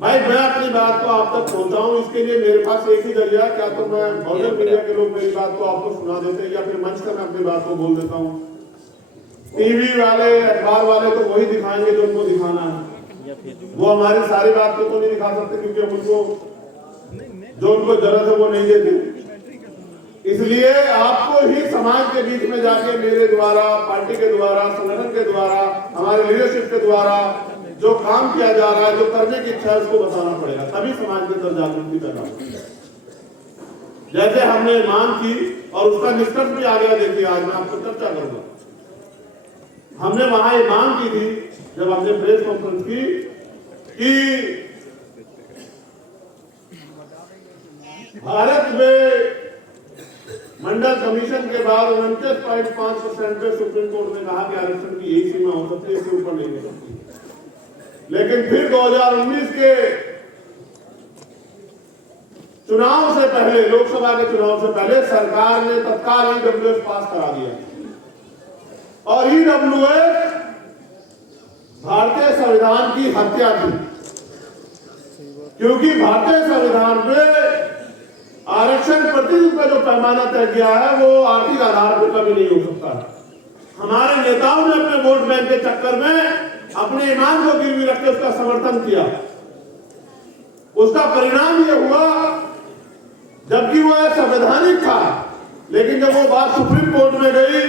भाई, मैं अपनी बात को आप तक पहुंचाऊं, इसके लिए मेरे पास एक ही जरिया, क्या तो मैं बहुजन मीडिया के लोग मेरी बात को आपको सुना देते हैं, या फिर मंच से मैं अपनी बात को बोल देता हूं। टीवी वाले, अखबार वाले तो वही दिखाएंगे जो उनको दिखाना है, वो हमारी सारी बात को तो नहीं दिखा सकते, क्योंकि उनको जो उनको जरूरत है वो नहीं देते। इसलिए आपको ही समाज के बीच में जाके मेरे द्वारा, पार्टी के द्वारा, संगठन के द्वारा, हमारे लीडरशिप के द्वारा जो काम किया जा रहा है, जो करने की इच्छा है, उसको बताना पड़ेगा, तभी समाज के अंदर जागृति पैदा होगी। जैसे हमने मांग की और उसका निष्कर्ष भी आ गया। देखिए, आज मैं आपको चर्चा करूंगा। हमने वहां ये मांग की थी जब हमने प्रेस कॉन्फ्रेंस की कि भारत में मंडल कमीशन के बाद 49.5% पे सुप्रीम कोर्ट ने कहा कि आरक्षण की यही सीमा हो सकती है, इसके ऊपर नहीं हो सकती। लेकिन फिर 2019 के चुनाव से पहले, लोकसभा के चुनाव से पहले, सरकार ने तत्काल ईडब्ल्यूएस पास करा दिया। और ईडब्ल्यूएस भारतीय संविधान की हत्या थी, क्योंकि भारतीय संविधान में आरक्षण प्रतिनिधि का जो पैमाना तय किया है वो आर्थिक आधार पर कभी नहीं हो सकता। हमारे नेताओं ने अपने वोट बैंक के चक्कर में अपने ईमान को गिरवी रख के उसका समर्थन किया। उसका परिणाम यह हुआ, जबकि वो संवैधानिक था, लेकिन जब वो बात सुप्रीम कोर्ट में गई,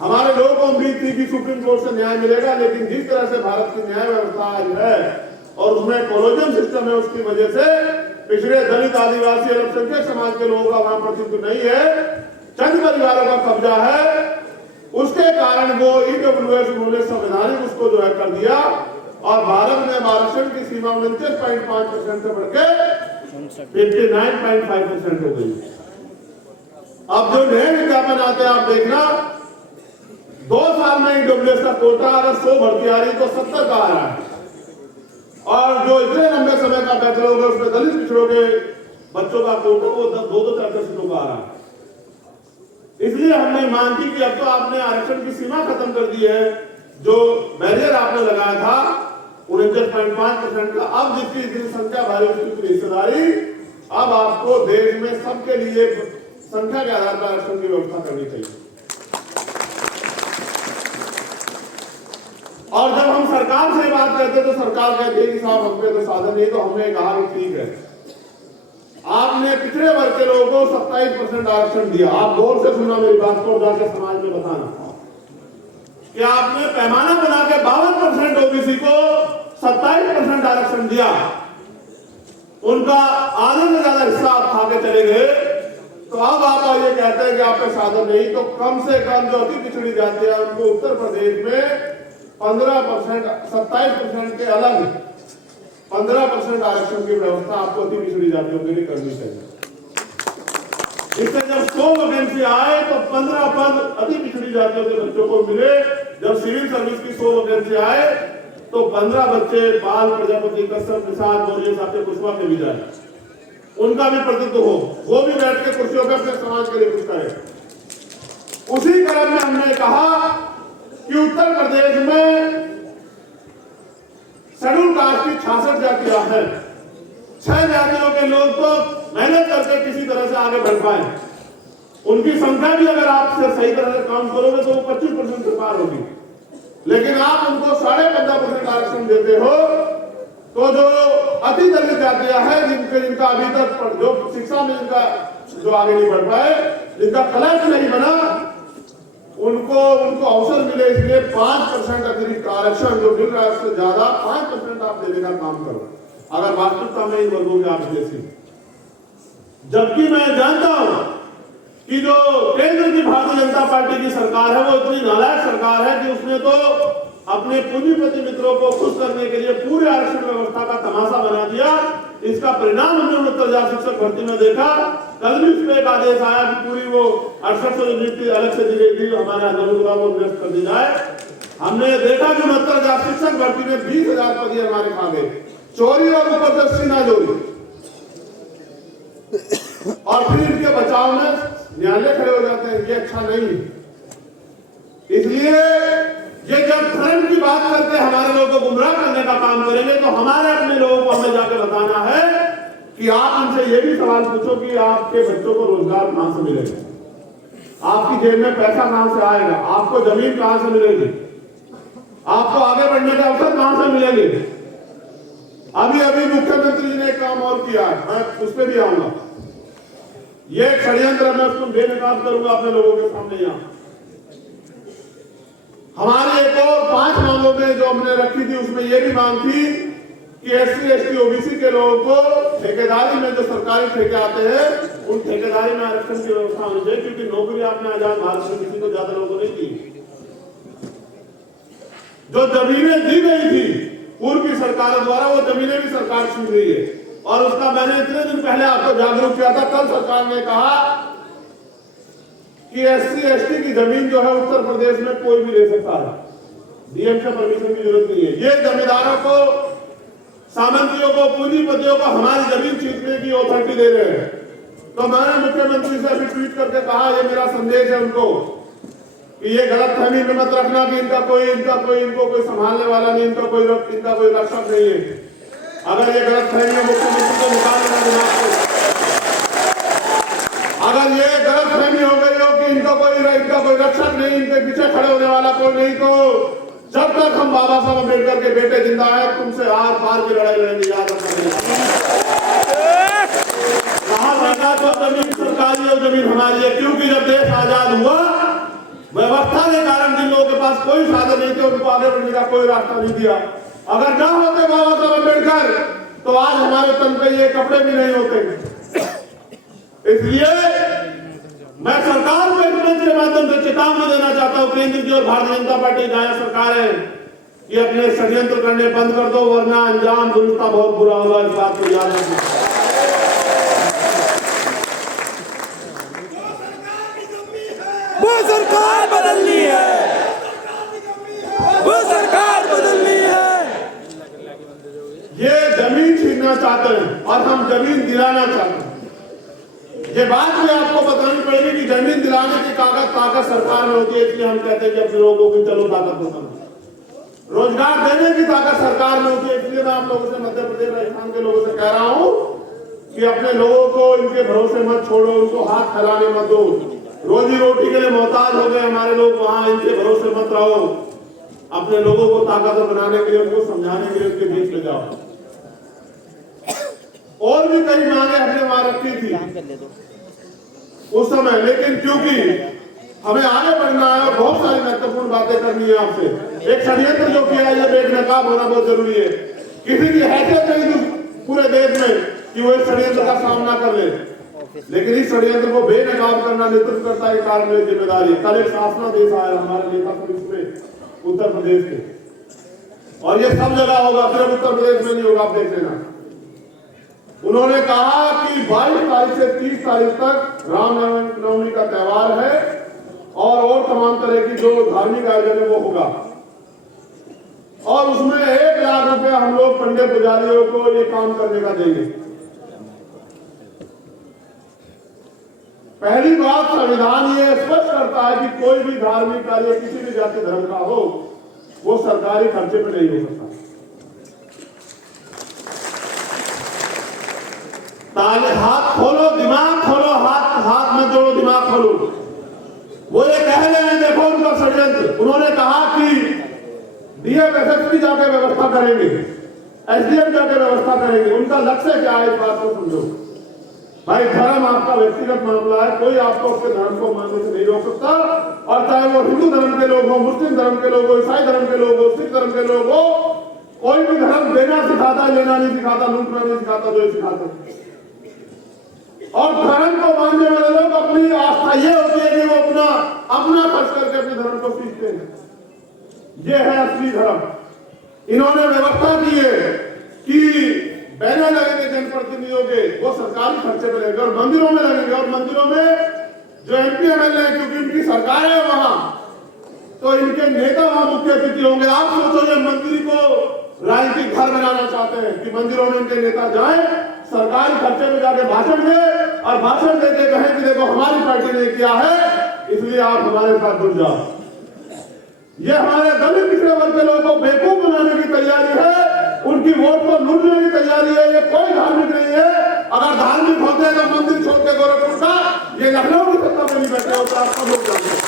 हमारे लोगों को उम्मीद थी कि सुप्रीम कोर्ट से न्याय मिलेगा, लेकिन जिस तरह से भारत की न्याय व्यवस्था आज है और उसमें कोलोजियम सिस्टम है, उसकी वजह से पिछड़े दलित, आदिवासी, अल्पसंख्यक समाज के लोगों का वहां प्रतिनिधित्व नहीं है, चंद परिवारों का कब्जा है। उसके कारण वो ईडब्ल्यूएस उन्होंने संवैधानिक उसको जो है कर दिया, और भारत में आरक्षण की सीमा 49.5% से बढ़ के 59.5% हो गई। अब जो नए विज्ञापन आते हैं, आप देखना, 2 साल में ईडब्ल्यूएस का कोटा अगर 100 भर्ती आ रही तो 70 का आ रहा है, और जो इतने लंबे समय का बैकलॉग है उसमें दलित पिछड़ों के बच्चों का कोटा वो 2-4 सीटों का आ रहा है। इसलिए हमने मांग की कि अब तो आपने आरक्षण की सीमा खत्म कर दी है, जो बैरियर आपने लगाया था 49.5% का, अब जिसकी जनसंख्या भारी उसकी हिस्सेदारी, अब आपको देश में सबके लिए संख्या के आधार पर आरक्षण की व्यवस्था करनी चाहिए। और जब हम सरकार से बात करते तो सरकार कहती है कि साहब हम पे तो साधन नहीं, तो हमने कहा कि ठीक है, आपने पिछड़े वर्ग के लोगों को 27% आरक्षण दिया। आप गौर से सुना मेरी बात को, जाके समाज में बताना कि आपने पैमाना बना के 52% ओबीसी को 27% आरक्षण दिया, उनका आधे से ज्यादा हिस्सा आप खा के चले गए, तो अब आप ये कहते हैं कि आप पे साधन नहीं, तो कम से कम जो अति पिछड़ी जाति है उनको उत्तर प्रदेश में 15%, 27% के अलग 15% आरक्षण की व्यवस्था आपको अति पिछड़ी जातियों के लिए करनी चाहिए। इससे जब 100 वैकेंसी आए तो 15 पद अति पिछड़ी जातियों के बच्चों को मिले। जब सिविल सर्विस की 100 वैकेंसी आए तो 15 बच्चे बाल प्रजापति, कश्यप, निषाद, मौर्य, साथी, कुशवाहा के भी जाए, उनका भी प्रतिनिधित्व हो, वो भी बैठ के कुर्सियों पर अपने समाज के लिए कुछ करें। उसी क्रम में हमने कहा कि उत्तर प्रदेश में शेड्यूल कास्ट की 66 जातियां हैं। 6 जातियों के लोग तो मेहनत करके किसी तरह से आगे बढ़ पाए, उनकी संख्या भी अगर आप सही तरह से काम करोगे तो वो 25% से पार होगी। लेकिन आप उनको 15.5% आरक्षण देते हो, तो जो अति दलित जातियां हैं जिनका अभी तक जो शिक्षा में जिनका जो आगे नहीं बढ़ पाए, जिनका कलश नहीं बना, उनको अवसर मिले, इसलिए 5% अतिरिक्त आरक्षण जो मिल रहा है उससे ज्यादा 5% आप देने का काम करो, अगर वास्तविकता में इन वर्गों के आप जैसी। जबकि मैं जानता हूं कि जो केंद्र की भारतीय जनता पार्टी की सरकार है वो इतनी नालायक सरकार है कि उसने तो अपने पूंजीपति मित्रों को खुश करने के लिए पूरे आरक्षण व्यवस्था का तमाशा बना दिया। इसका परिणाम हमने उत्तर शिक्षक भर्ती में देखा। कल भी उसमें एक आदेश आया कि पूरी वो 68 नियुक्ति अलग से दी गई थी, हमारे आंदोलन को निरस्त कर दी जाए। हमने देखा कि उत्तर शिक्षक भर्ती में 20,000 पद हमारे खा गए, चोरी और ऊपर से सीना जोरी, और फिर इनके बचाव में न्यायालय खड़े हो जाते हैं। ये अच्छा नहीं। इसलिए ये जब धर्म की बात करके हमारे लोगों को गुमराह करने का काम करेंगे तो हमारे अपने लोगों को हमें जाके बताना है कि आप उनसे ये भी सवाल पूछो कि आपके बच्चों को रोजगार कहां से मिलेगा, आपकी जेब में पैसा कहां से आएगा, आपको जमीन कहां से मिलेगी, आपको आगे बढ़ने के अवसर कहां से मिलेंगे। अभी मुख्यमंत्री जी ने एक काम और किया है, मैं उस पर भी आऊंगा। ये षड्यंत्र मैं उसको बेनकाब करूंगा अपने लोगों के सामने। यहाँ हमारी एक और 5 मांगों में जो हमने रखी थी उसमें यह भी मांग थी कि SC, ST, OBC के लोगों को ठेकेदारी में जो सरकारी ठेके आते हैं उन ठेकेदारी में आरक्षण की व्यवस्था होनी चाहिए, क्योंकि नौकरी आपने आजाद भारत में किसी को ज्यादा लोगों ने दी। जो जमीनें दी गई थी पूर्व की सरकार द्वारा, वो जमीनें भी सरकार छीन रही है, और उसका मैंने इतने दिन पहले आपको जागरूक किया था। कल सरकार ने कहा कि SC, ST की जमीन जो है उत्तर प्रदेश में कोई भी ले सकता है, डीएम से परमिशन की जरूरत नहीं है। ये जमींदारों को, सामंतियों को, पूंजीपतियों को हमारी जमीन छीनने की अथॉरिटी दे रहे हैं। तो मैंने मुख्यमंत्री से अभी ट्वीट करके कहा, ये मेरा संदेश है उनको कि ये गलतफहमी में मत रखना कि इनको कोई संभालने वाला नहीं, इनका कोई रक्षक नहीं है। अगर ये गलतफहमी है मुख्यमंत्री को निकाल देना दिमाग से। अगर ये गलतफहमी हो गई हो कि इनका कोई रक्षक नहीं, इनके पीछे खड़े होने वाला कोई नहीं, तो जब तक हम बाबा साहब अम्बेडकर के बेटे जिंदा है तुमसे आर पार की लड़ाई लड़ेंगे, याद रखना। तो जमीन सरकारी और जमीन हमारी है, क्योंकि जब देश आजाद हुआ व्यवस्था के कारण जिन लोगों के पास कोई साधन नहीं थे उनको आगे बढ़ने का कोई रास्ता नहीं दिया। अगर ना होते बाबा साहब अम्बेडकर तो आज हमारे तन पे ये कपड़े भी नहीं होते। इसलिए मैं सरकार को इस मंच के माध्यम से चेतावनी देना चाहता हूं, केंद्र की और भारतीय जनता पार्टी नया सरकार है, ये अपने षड्यंत्र करने बंद कर दो, वरना अंजाम दुरुस्ता बहुत बुरा होगा। इस बात को याद रखना। वो सरकार बदलनी है, वो सरकार बदलनी है। ये जमीन छीनना चाहते हैं और हम जमीन दिलाना चाहते हैं। ये बात भी आपको बतानी पड़ेगी कि जमीन दिलाने की ताकत सरकार में होती है, इसलिए हम कहते हैं कि अपने लोगों की चलो ताकत को समझो। रोजगार देने की ताकत सरकार में होती है, इसलिए मैं आप लोगों से, मध्य प्रदेश राजस्थान के लोगों से कह रहा हूं कि अपने लोगों को इनके भरोसे मत छोड़ो, उनको हाथ फैलाने मत दो। रोजी रोटी के लिए मोहताज हो गए हमारे लोग, वहां इनके भरोसे मत रहो। अपने लोगों को ताकतवर बनाने के लिए, उनको समझाने के लिए उनके बीच में जाओ। और भी कई मांगे हमने वहां रखी थी उस समय, लेकिन क्योंकि हमें आगे बढ़ना है और बहुत सारी महत्वपूर्ण बातें करनी है आपसे, एक षड्यंत्र जो किया है ये बेनकाब होना बहुत जरूरी है। किसी की हैसियत नहीं पूरे देश में कि वो इस षड्यंत्र का सामना कर ले, लेकिन इस षड्यंत्र को बेनकाब करना नेतृत्व करता है कार्य में जिम्मेदारी। कल एक शासनादेश आया हमारे नेता पुलिस में उत्तर प्रदेश के, और ये सब जगह होगा, सिर्फ उत्तर प्रदेश में नहीं होगा, आप देख लेना। उन्होंने कहा कि 22 तारीख से 30 तारीख तक रामनवमी का त्योहार है और तमाम तरह की जो धार्मिक आयोजन है वो होगा, और उसमें 1 लाख रुपया हम लोग पंडित पुजारियों को ये काम करने का देंगे। पहली बात, संविधान ये स्पष्ट करता है कि कोई भी धार्मिक कार्य किसी भी जाति धर्म का हो वो सरकारी खर्चे पे नहीं हो सकता। ताले हाथ खोलो, दिमाग खोलो, हाथ में जोड़ो, दिमाग खोलो। वो ये कह रहे हैं, देखो उनका षड्यंत्र। उन्होंने कहा कि डीएम एसएसपी जाके व्यवस्था करेंगे, एसडीएम जाके व्यवस्था करेंगे। उनका लक्ष्य क्या है, इस बात को समझो भाई। धर्म आपका व्यक्तिगत मामला है, कोई आपको अपने धर्म को मानने से नहीं रोक सकता, और चाहे वो हिंदू धर्म के लोग हो, मुस्लिम धर्म के लोग हो, ईसाई धर्म के लोग हो, सिख धर्म के लोग हो, कोई भी धर्म देना सिखाता, लेना नहीं सिखाता, लूटना नहीं सिखाता, जो सिखाता। और धर्म को मानने वाले लोग अपनी आस्था ये होती है कि वो अपना खर्च करके अपने धर्म को सीखते हैं। ये है असली धर्म। इन्होंने व्यवस्था की है कि बैनर लगेंगे जनप्रतिनिधियों के, वो सरकारी खर्चे पे लगेंगे, और मंदिरों में लगेंगे, और मंदिरों में जो एमपी एमएलए है, क्योंकि इनकी सरकार है वहां, तो इनके नेता वहां मुख्य अतिथि होंगे। आप सोचो, ये मंदिर को राजनीतिक घर बनाना चाहते हैं कि मंदिरों में इनके नेता जाए, सरकारी खर्चे में जाके भाषण दे, और भाषण देके कहें कि देखो हमारी पार्टी ने किया है, इसलिए आप हमारे साथ जुड़ जाओ। ये हमारे दलित पिछड़े वर्ग के लोगों को बेवकूफ बनाने की तैयारी है, उनकी वोट को लूटने की तैयारी है। ये कोई धार्मिक नहीं है। अगर धार्मिक होते हैं तो मंदिर छोड़ के गोरखपुर का, ये लखनऊ की सत्ता में नहीं बैठे होता, आप सब लोग जानते हैं।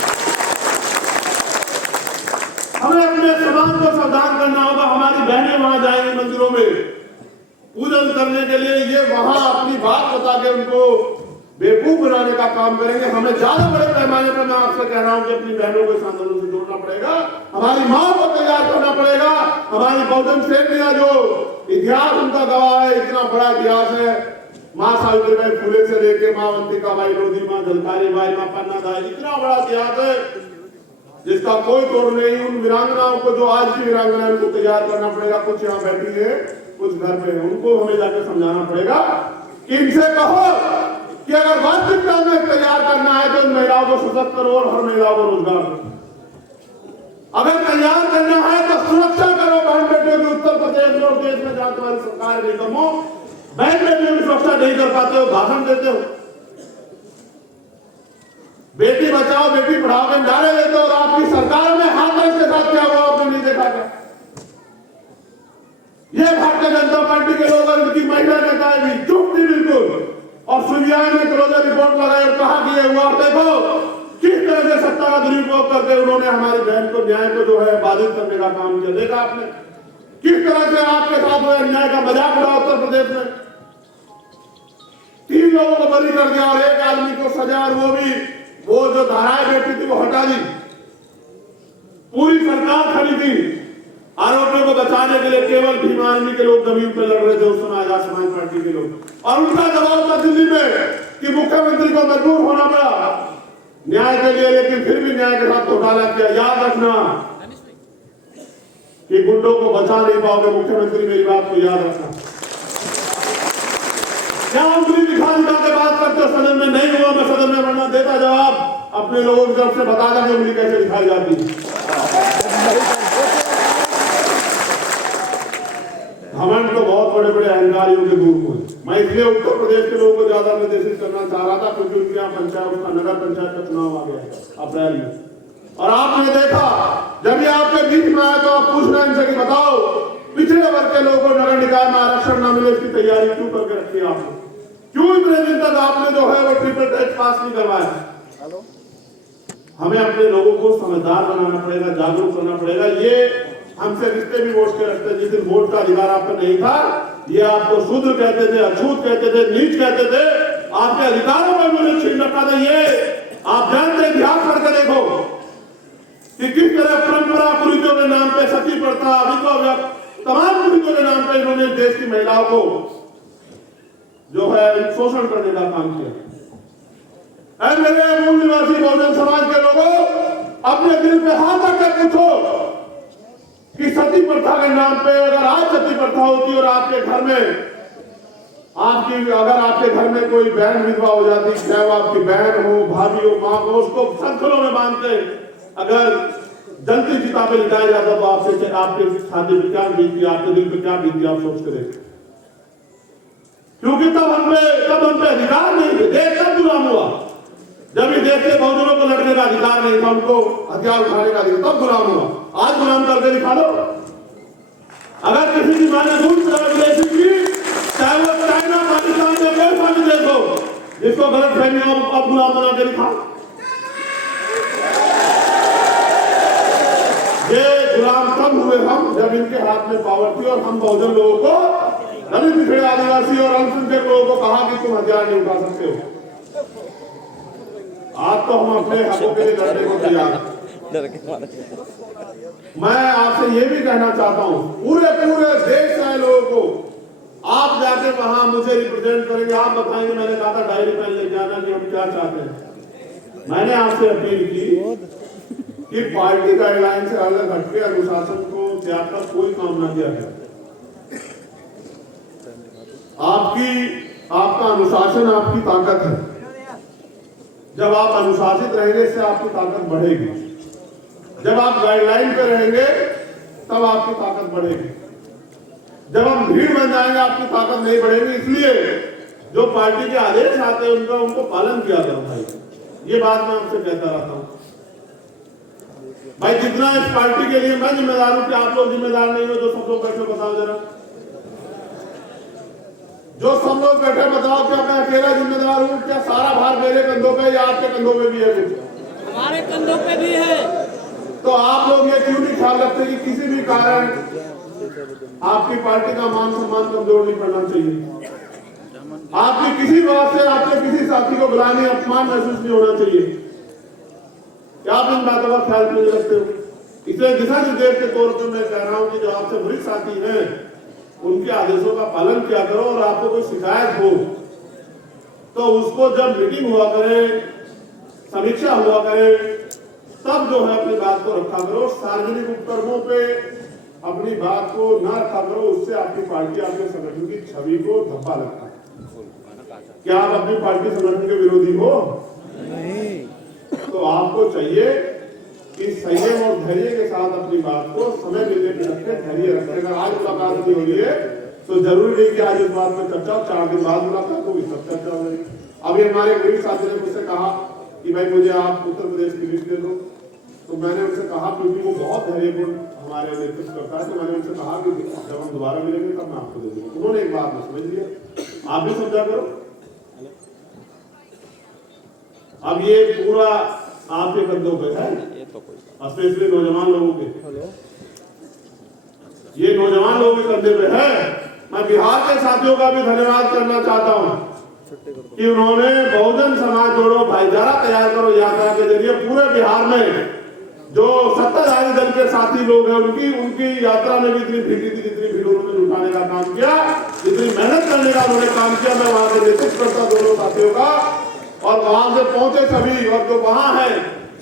हमें अपने समाज को सावधान करना होगा। हमारी बहनें वहां जाएंगी मंदिरों में पूजन करने के लिए, ये वहां अपनी बात बता के उनको बेवकूफ बनाने का काम करेंगे। हमें ज्यादा बड़े पैमाने पर, मैं आपसे कह रहा हूं कि अपनी बहनों को इस आंदोलन से जोड़ना पड़ेगा, हमारी मां को तैयार करना पड़ेगा। हमारी बहुजन सेना जो इतिहास उनका गवाह है, इतना बड़ा इतिहास है, मां सावित्रीबाई फुले से लेके मां अंतिकाबाई लोधी, मां झलकारी बाई, मां पन्नादाई, इतना बड़ा इतिहास है जिसका कोई तोड़ नहीं। उन वीरांगनाओं को, जो आज की वीरांगना, उनको तैयार करना पड़ेगा। कुछ यहाँ बैठी है, कुछ घर पे है, उनको हमें जाकर समझाना पड़ेगा कि इनसे कहो कि अगर वास्तविकता में तैयार करना है तो महिलाओं को सशक्त करो और हर महिलाओं को रोजगार दो। अगर तैयार करना है तो सुरक्षा करो बहन बेटियों की। उत्तर प्रदेश और देश में जहां तुम्हारी सरकार निगम हो, बहन बेटियों की सुरक्षा नहीं कर पाते हो, भाषण देते हो, बेटी बचाओ बेटी पढ़ाओ के नारे देते हो, और आपकी सरकार में हाथरस के साथ क्या हुआ आपने नहीं देखा क्या? ये भारतीय जनता पार्टी के लोग और इनकी महिला नेताएं भी चुप थी बिल्कुल, और सीबीआई ने क्लोजर रिपोर्ट लगाई और कहा कि ये हुआ। देखो किस तरह से सत्ता का दुरुपयोग करके उन्होंने हमारी बहन को, न्याय को जो है बाधित करने का काम किया। देखा आपने किस तरह से आपके साथ हुए अन्याय का मजाक उड़ा उत्तर प्रदेश में। 3 लोगों को बरी कर दिया और 1 आदमी को सजा, और वो जो धाराएं बैठी थी वो हटा दी। पूरी सरकार खड़ी थी आरोपियों को बचाने के लिए। केवल भीम आर्मी के लोग जमीन पर लड़ रहे थे उस समय, आजाद समाज पार्टी के लोग, और उनका दबाव था दिल्ली में कि मुख्यमंत्री को मजबूर होना पड़ा न्याय के लिए, लेकिन फिर भी न्याय के साथ घोटाला किया। याद रखना कि गुंडों को बचा नहीं पाओगे मुख्यमंत्री, मेरी बात को याद रखना। क्या उंगली दिखा के बात करते हो? सदन में नहीं हुआ, मैं सदन में वरना देता जवाब अपने लोगों की तरफ से बता दें उंगली कैसे दिखाई जाती है। घमंड तो बहुत बड़े बड़े अहंकारियों के ग्रुप हुए। मैं इसलिए उत्तर प्रदेश के लोगों को ज्यादा निर्देशित करना चाह रहा था, क्योंकि उनके यहाँ पंचायत, उसका नगर पंचायत का चुनाव आ गया अप्रैल में, और आपने देखा जब ये आपके बीच में आया तो आप पूछना इनसे कि बताओ पिछड़े वर्ग के लोगों को नगर निकाय में आरक्षण न मिले, इसकी तैयारी क्यों करके रखी है आपने? क्यों इतने दिन तक आपने जो है वो ट्रिपल टैक्स पास नहीं करवाया? हमें अपने लोगों को समझदार बनाना पड़ेगा, जागरूक करना पड़ेगा। ये हमसे रिश्ते भी वोट के रखते हैं। जिस दिन वोट का अधिकार आप पर नहीं था, ये आपको शूद्र कहते थे, अछूत कहते थे, नीच कहते थे, आपके अधिकारों पर मुझे छीन रखा था। ये आप जानते हैं, इतिहास पढ़ के देखो कि किस तरह परंपरा कुरीतियों के नाम पे सती प्रथा, विधवा, तमाम हिंदुत्व के नाम पर इन्होंने देश की महिलाओं को जो है शोषण करने का काम किया। ऐ मेरे मूल निवासी बहुजन समाज के लोगों, अपने दिल पे हाथ रखकर पूछो कि सती प्रथा के नाम पे अगर आज सती प्रथा होती और आपके घर में अगर आपके घर में कोई बहन विधवा हो जाती, चाहे वो आपकी बहन हो, भाभी हो, माँ हो, उसको संखलों में बांधते अगर जलती चिता पे लिटाया जाता तो आपके छाती पे क्या बीतती, आपके दिल पे क्या बीतती, आप सोच कर देखिए। क्योंकि तब हम पे अधिकार नहीं थे, देश तब गुलाम हुआ जब ये देश के बहुजनों को लड़ने का अधिकार नहीं था, उनको हथियार उठाने का अधिकार, तब गुलाम हुआ। आज गुलाम करके दिखा दो। अगर किसी की माने दूर की, चाहे वो चाइना, पाकिस्तान या कोई सा भी देश हो, जिसको गलत फहमी अब गुलाम बना के दिखा। ये गुलाम तब हुए हम जब इनके हाथ में पावर थी और हम बहुजन लोगों को, दलित पिछड़े आदिवासी और अल्पसंख्यक लोगों को कहा कि तुम हथियार नहीं उठा सकते हो। आज तो हम अपने हकों के लिए लड़ने को तैयार हैं। मैं आपसे ये भी कहना चाहता हूं, पूरे देश के लोगों को, आप जाके वहां मुझे रिप्रेजेंट करेंगे, आप बताएंगे, मैंने कहा था डायरी पेन लेके आना कि हम क्या चाहते हैं। मैंने आपसे अपील की कि पार्टी गाइडलाइन से अलग हटके अनुशासन को त्याग कर कोई काम ना किया जाए। आपका अनुशासन आपकी ताकत है। जब आप अनुशासित रहेंगे इससे आपकी ताकत बढ़ेगी। जब आप गाइडलाइन पे रहेंगे तब आपकी ताकत बढ़ेगी। जब हम भीड़ बन जाएंगे आपकी ताकत नहीं बढ़ेगी। इसलिए जो पार्टी के आदेश आते हैं उनको पालन किया करो भाई। ये बात मैं आपसे कहता रहता हूं भाई। जितना इस पार्टी के लिए मैं जिम्मेदार हूं कि आप लोग जिम्मेदार नहीं हो, जो सब लोग बैठे बताओ जरा, जो सब लोग बैठे बताओ क्या मैं अकेला जिम्मेदार हूं? क्या सारा भार मेरे कंधों पे या आपके कंधों पे भी है? कुछ हमारे कंधों पे भी है। तो आप लोग ये क्यों नहीं ख्याल रखते कि किसी भी कारण आपकी पार्टी का मान सम्मान कमजोर नहीं पड़ना चाहिए? आपकी किसी बात से आपके किसी साथी को ग्लानि अपमान महसूस नहीं होना चाहिए। क्या आप इन बातों का ख्याल क्यों नहीं रखते हो? इसलिए दिशा निर्देश के तौर पर मैं कह रहा हूं कि जो आपसे वरिष्ठ साथी हैं उनके आदेशों का पालन किया करो। और आपको कोई शिकायत हो तो उसको जब मीटिंग हुआ करे, समीक्षा हुआ करे, तब जो है अपनी बात को रखा करो। सार्वजनिक उपक्रमों पे अपनी बात को ना रखा करो, उससे आपकी पार्टी, आपके संगठन की छवि को धब्बा लगता है। क्या आप अपनी पार्टी संगठन के विरोधी हो? नहीं। तो आपको चाहिए कि संयम और धैर्य के साथ अपनी बात को समय लेते रखे, धैर्य रखे। अगर आज मुलाकात नहीं हो रही है तो जरूरी नहीं कि आज इस बात में चर्चा हो, 4 दिन बाद मुलाकात होगी, सब चर्चा हो जाएगी। अभी हमारे गरीब साथी ने मुझसे कहा कि भाई मुझे आप उत्तर प्रदेश की लिस्ट दे दो। तो मैंने उनसे कहा, क्योंकि वो बहुत धैर्यपूर्ण हमारे नेतृत्व करता है, तो मैंने उनसे कहा कि जब हम दोबारा मिलेंगे तब मैं आपको दे दूंगा। उन्होंने एक बात में समझ लिया, आप भी समझा करो। अब ये पूरा आपके कंधों पे है, स्पेशली नौजवान लोगों के, ये नौजवान लोगों के कंधे पे है। मैं बिहार के साथियों का भी धन्यवाद करना चाहता हूं कि उन्होंने बहुजन समाज जोड़ो भाईचारा तैयार करो यात्रा के जरिए पूरे बिहार में जो सत्ताधारी दल के साथी लोग हैं उनकी यात्रा में भी इतनी भीड़ थी, जितनी भीड़ उन्होंने जुटाने का काम किया, जितनी मेहनत करने का उन्होंने काम किया। मैं वहां से नेतृत्व करता दोनों साथियों का, और वहां से पहुंचे सभी और जो वहां है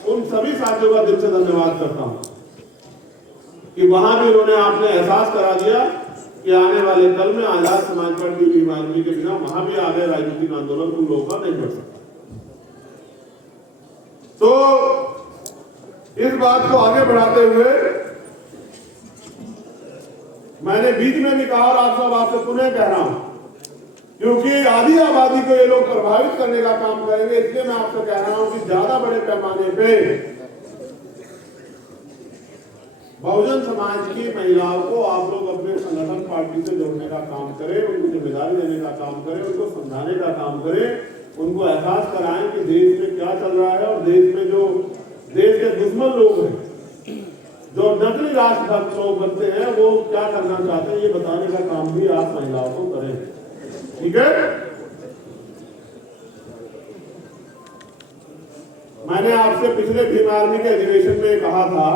उन सभी साथियों का दिल से धन्यवाद करता हूं कि वहां भी उन्होंने आपने एहसास करा दिया कि आने वाले कल में आजाद समाज पार्टी की ईमानदारी के बिना वहां भी आगे राजनीतिक आंदोलन उन लोगों का नहीं बढ़ सकता। तो इस बात को आगे बढ़ाते हुए मैंने बीच में भी कहा और आप सब आपसे पुनः कह रहा हूं, क्योंकि आधी आबादी को ये लोग प्रभावित करने का काम करेंगे, इसलिए मैं आपसे कह रहा हूं कि ज्यादा बड़े पैमाने पे बहुजन समाज की महिलाओं को आप लोग अपने संगठन पार्टी से जोड़ने का काम करें, उनको जिम्मेदारी देने का काम करें, उनको समझाने का काम करें, उनको एहसास कराएं कि देश में क्या चल रहा है और देश में जो देश के दुश्मन लोग हैं, जो नकली राष्ट्रभक्त लोग बनते हैं, वो क्या करना चाहते हैं, ये बताने का काम भी आप महिलाओं को करें। ठीक है? मैंने आपसे पिछले भीम आर्मी के अधिवेशन में कहा था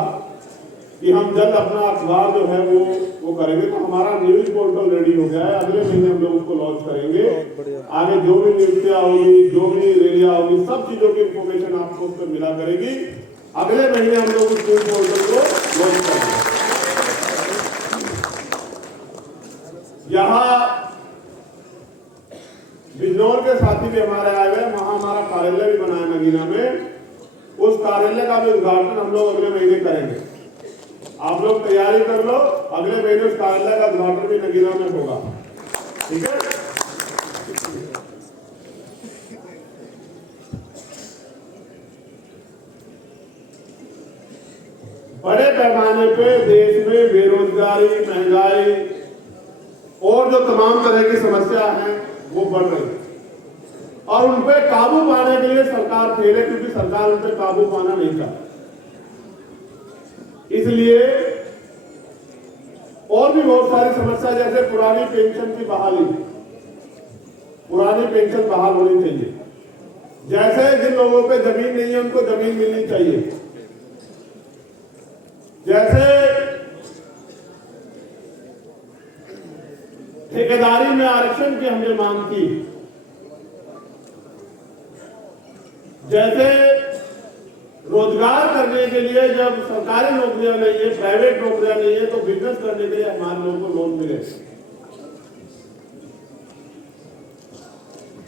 कि हम जल्द अपना अखबार जो है वो करेंगे। तो हमारा न्यूज पोर्टल रेडी हो गया है, अगले महीने हम लोग उसको लॉन्च करेंगे। आगे जो भी न्यूज़ होगी, जो भी रैलियां होगी, सब चीजों की इंफॉर्मेशन आपको उस पर मिला करेगी। अगले महीने हम लोग उस न्यूज पोर्टल को लॉन्च करेंगे। यहाँ बिजनौर के साथी भी हमारे आए हुए, वहां हमारा कार्यालय भी बना है नगीना में। उस कार्यालय का भी उद्घाटन हम लोग अगले महीने करेंगे। आप लोग तैयारी कर लो, अगले महीने उस कार्यालय का उद्घाटन भी नगीना में होगा। ठीक है। बड़े पैमाने पे देश में बेरोजगारी, महंगाई और जो तमाम तरह की समस्या है वो बढ़ रही है और उन पे काबू पाने के लिए सरकार फेल है, क्योंकि सरकार उन पे काबू पाना नहीं चाहती। इसलिए और भी बहुत सारी समस्या, जैसे पुरानी पेंशन की बहाली, पुरानी पेंशन बहाल होनी चाहिए। जैसे जिन लोगों पे जमीन नहीं है उनको जमीन मिलनी चाहिए। जैसे ठेकेदारी में आरक्षण की हमने मांग की, जैसे रोजगार करने के लिए जब सरकारी नौकरियां नहीं है, प्राइवेट नौकरियां नहीं है, तो बिजनेस करने के लिए हमारे लोगों को लोन मिले।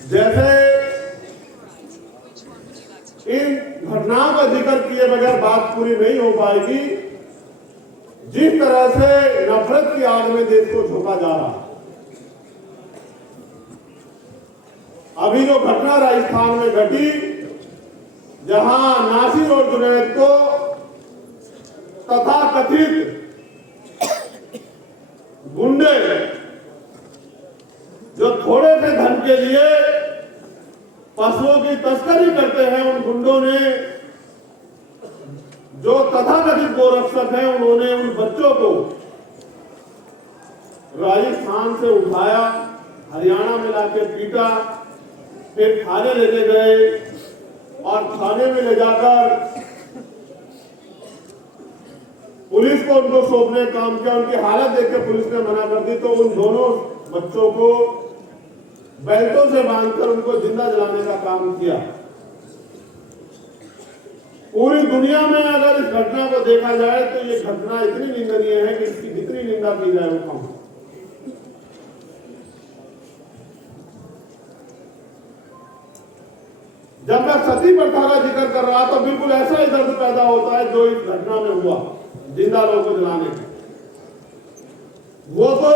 जैसे इन घटनाओं का जिक्र किए बगैर बात पूरी नहीं हो पाएगी। जिस तरह से नफरत की आग में देश को झोंका जा रहा, अभी जो घटना राजस्थान में घटी, जहां नासिर और जुनैद को तथाकथित गुंडे जो थोड़े से धन के लिए पशुओं की तस्करी करते हैं, उन गुंडों ने, जो तथाकथित गोरक्षक हैं, उन्होंने उन बच्चों को राजस्थान से उठाया, हरियाणा में लाके पीटा, फिर थाने लेके गए और थाने में ले जाकर पुलिस को उनको सौंपने का काम किया। उनकी हालत देख के पुलिस ने मना कर दी, तो उन दोनों बच्चों को बेल्टों से बांधकर उनको जिंदा जलाने का काम किया। पूरी दुनिया में अगर इस घटना को देखा जाए तो ये घटना इतनी निंदनीय है कि इसकी जितनी निंदा की जाए वो कम। जब मैं सती प्रथा का जिक्र कर रहा तो बिल्कुल ऐसा ही दर्द पैदा होता है जो इस घटना में हुआ, जिंदा लोगों को जलाने का। वो तो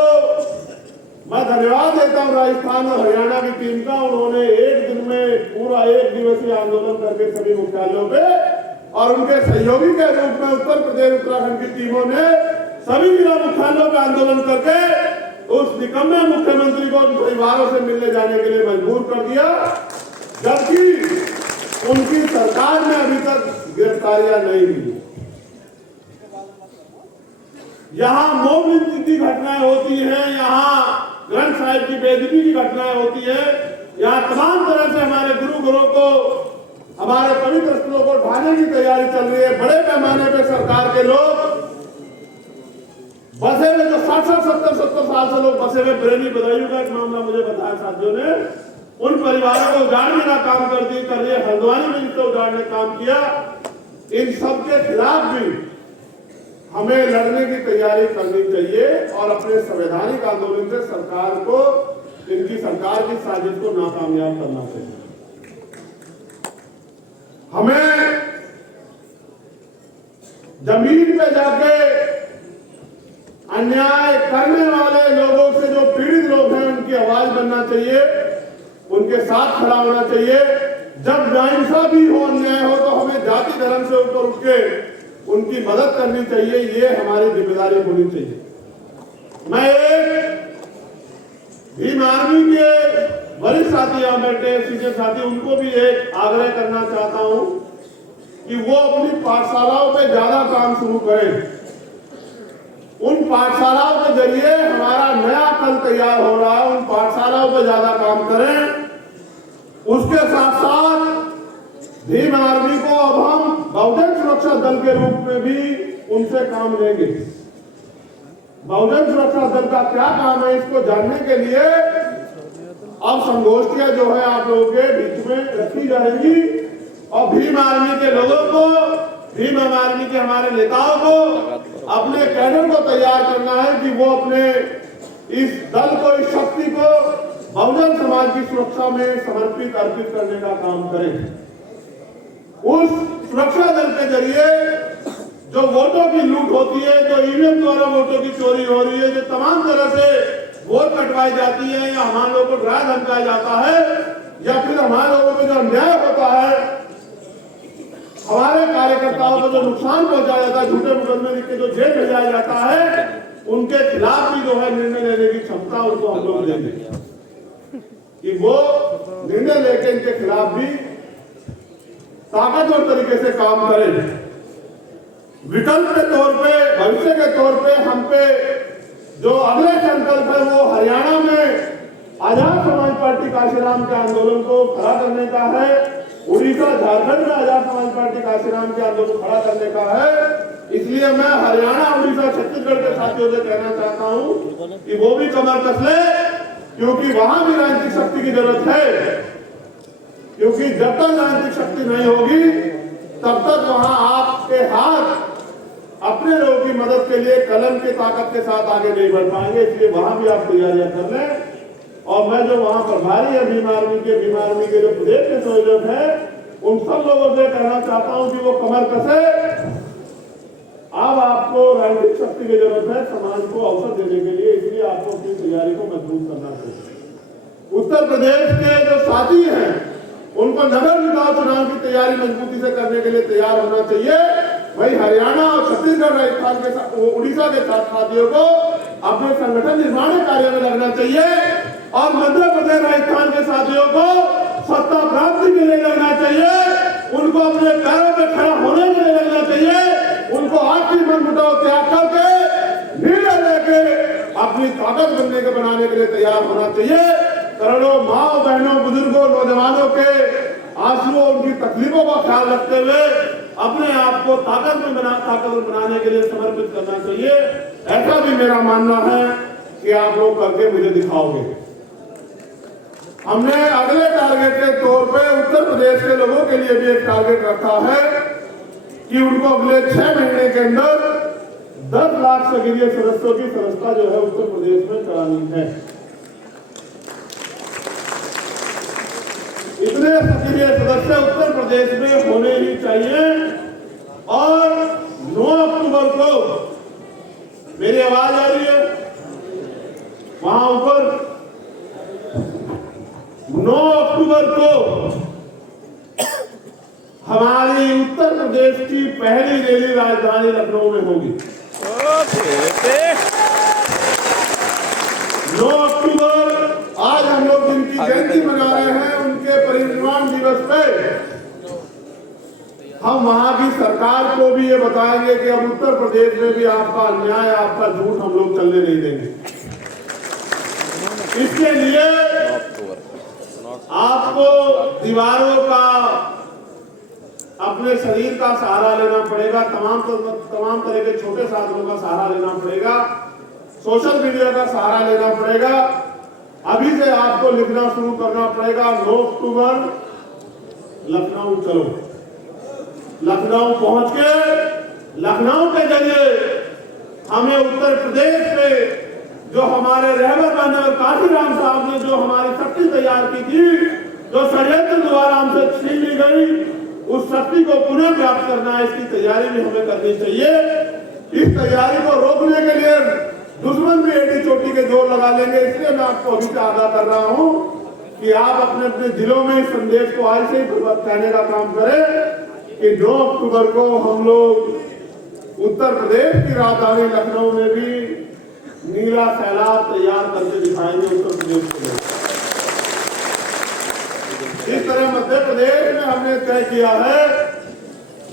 मैं धन्यवाद देता हूं राजस्थान और हरियाणा की टीम का, उन्होंने एक दिन में पूरा 1 दिवसीय आंदोलन करके सभी मुख्यालयों पे, और उनके सहयोगी के रूप में उत्तर प्रदेश उत्तराखंड की टीमों ने सभी जिला मुख्यालयों पे आंदोलन करके उस निकम्मे मुख्यमंत्री को उन परिवारों से मिलने जाने के लिए मजबूर कर दिया, जबकि उनकी सरकार में अभी तक गिरफ्तारियां नहीं मिली। यहाँ मॉब लिंचिंग की घटनाएं होती हैं, यहाँ ग्रंथ साहिब की बेइज्जती की घटनाएं होती है, यहाँ तमाम तरह से हमारे गुरुओं को, हमारे पवित्र स्थलों को ढाने की तैयारी चल रही है। बड़े पैमाने पे सरकार के लोग बसे में, जो 60-70 साल से लोग बसे में, बरेली बदायूं का एक मामला मुझे बताया साथियों ने, उन परिवारों को उजाड़ने का काम कर दिए, हल्द्वानी में जिसको उजाड़ने का काम किया। इन सब के खिलाफ भी हमें लड़ने की तैयारी करनी चाहिए और अपने संवैधानिक आंदोलन से सरकार को, इनकी सरकार की साजिश को नाकामयाब करना चाहिए। हमें जमीन पे जाके अन्याय करने वाले लोगों से, जो पीड़ित लोग हैं, उनकी आवाज बनना चाहिए, उनके साथ खड़ा होना चाहिए। जब नाइंसाफी हो, अन्याय हो, तो हमें जाति धर्म से ऊपर उठ के उनकी मदद करनी चाहिए। ये हमारी जिम्मेदारी होनी चाहिए। मैं एक भीम आर्मी के वरिष्ठ साथी यहाँ बैठे, सीनियर साथी, उनको भी एक आग्रह करना चाहता हूं कि वो अपनी पाठशालाओं पे ज्यादा काम शुरू करें। उन पाठशालाओं के जरिए हमारा नया कल तैयार हो रहा है, उन पाठशालाओं पे ज्यादा काम करें। उसके साथ साथ भीम आर्मी को अब हम बहुजन सुरक्षा दल के रूप में भी उनसे काम लेंगे। बहुजन सुरक्षा दल का क्या काम है, इसको जानने के लिए अब संगोष्ठियां जो है आप लोगों के बीच में रखी जाएंगी और भीम आर्मी के लोगों को, भीम आर्मी के हमारे नेताओं को, अपने कैडर को तैयार करना है कि वो अपने इस दल को, इस शक्ति को बहुजन समाज की सुरक्षा में समर्पित अर्पित करने का काम करें। उस सुरक्षा दल के जरिए जो वोटों की लूट होती है, जो ईवीएम द्वारा वोटों की चोरी हो रही है, जो तमाम तरह से वोट कटवाई जाती है या हमारे लोगों को डरा धमकाया जाता है या फिर हमारे लोगों को जो अन्याय होता है, हमारे कार्यकर्ताओं को जो नुकसान पहुंचाया जाता है, झूठे मुकदमे लिख के जो जेल भेजा जाता है, उनके खिलाफ भी जो है निर्णय लेने की क्षमता उनको हम लोग देंगे कि वो निर्णय लेके इनके खिलाफ भी ताकतवर तरीके से काम करें। विकल्प के तौर पे, भविष्य के तौर पे हम पे जो अगले संकल्प है वो हरियाणा में आजाद समाज पार्टी काशीराम के आंदोलन को खड़ा करने का है, उड़ीसा झारखंड में आजाद समाज पार्टी काशीराम के आंदोलन को खड़ा करने का है। इसलिए मैं हरियाणा, उड़ीसा, छत्तीसगढ़ के साथियों से कहना चाहता हूं कि वो भी कमर कस ले, क्योंकि वहां भी राजनीतिक शक्ति की जरूरत है। क्योंकि जब तक राजनीतिक शक्ति नहीं होगी तब तक वहां आपके हाथ अपने लोगों की मदद के लिए कलम की ताकत के साथ आगे नहीं बढ़ पाएंगे। इसलिए वहां भी आप तैयारियां कर लें। और मैं जो वहां प्रभारी है भीम आर्मी के जो प्रदेश के संयोजक है, उन सब लोगों से कहना चाहता हूं कि वो कमर कसे। अब आपको राजनीतिक शक्ति की जरूरत है समाज को अवसर देने के लिए, इसलिए आपको अपनी तैयारी को मजबूत करना चाहिए। उत्तर प्रदेश के जो साथी हैं उनको नगर निकाय चुनाव की तैयारी मजबूती से करने के लिए तैयार होना चाहिए। वही हरियाणा और छत्तीसगढ़, राजस्थान के साथ, उड़ीसा के साथ साथियों को अपने संगठन निर्माण कार्य में लगना चाहिए और मध्य प्रदेश, राजस्थान के साथियों को सत्ता प्राप्ति के लिए लगना चाहिए। उनको अपने पैरों पर खड़ा होने के लिए लगना चाहिए। उनको आखिरी मनमुटाव त्याग करके निर्णय लेके अपनी ताकत बनाने के लिए तैयार होना चाहिए। करोड़ों माओ बहनों, बुजुर्गों, नौजवानों के आंसुओं, उनकी तकलीफों का ख्याल रखते हुए अपने आप को ताकतवर बनाने के लिए समर्पित करना चाहिए। ऐसा भी मेरा मानना है कि आप लोग करके मुझे दिखाओगे। हमने अगले टारगेट के तौर पे उत्तर प्रदेश के लोगों के लिए भी एक टारगेट रखा है कि उनको अगले 6 महीने के अंदर 10 लाख सक्रिय सदस्यों की सदस्यता जो है उत्तर प्रदेश में करानी है। इतने सक्रिय सदस्य उत्तर प्रदेश में होने ही चाहिए। और 9 अक्टूबर को, मेरी आवाज आ रही है वहां ऊपर, 9 अक्टूबर को हमारी उत्तर प्रदेश की पहली रैली राजधानी लखनऊ में होगी। 9 अक्टूबर आज हम लोग जिनकी जयंती मना रहे हैं, उनके परिनिर्वाण दिवस पे हम वहां की सरकार को भी ये बताएंगे कि अब उत्तर प्रदेश में भी आपका अन्याय, आपका झूठ हम लोग चलने नहीं देंगे। इसके लिए आपको दीवारों का, अपने शरीर का सहारा लेना पड़ेगा, तमाम तरह के छोटे साधनों का सहारा लेना पड़ेगा, सोशल मीडिया का सहारा लेना पड़ेगा। अभी से आपको लिखना शुरू करना पड़ेगा, 9 अक्टूबर लखनऊ चलो। लखनऊ पहुंच के, लखनऊ के जरिए हमें उत्तर प्रदेश में जो हमारे रहबर बहनोर काशीराम साहब ने जो हमारी शक्ति तैयार की थी, जो षड्यंत्र द्वारा हमसे छीन ली गई, उस शक्ति को पुनः प्राप्त करना है। इसकी तैयारी भी हमें करनी चाहिए। इस तैयारी को रोकने के लिए दुश्मन भी एडी चोटी के जोर लगा लेंगे। इसलिए मैं आपको अभी से आगाह कर रहा हूं कि आप अपने अपने जिलों में इस संदेश को आज से ही कहने का काम करें कि 9 अक्टूबर को हम लोग उत्तर प्रदेश की राजधानी लखनऊ में भी नीला सैलाब तैयार करके दिखाएंगे उत्तर प्रदेश को। इस तरह मध्य प्रदेश में हमने तय किया है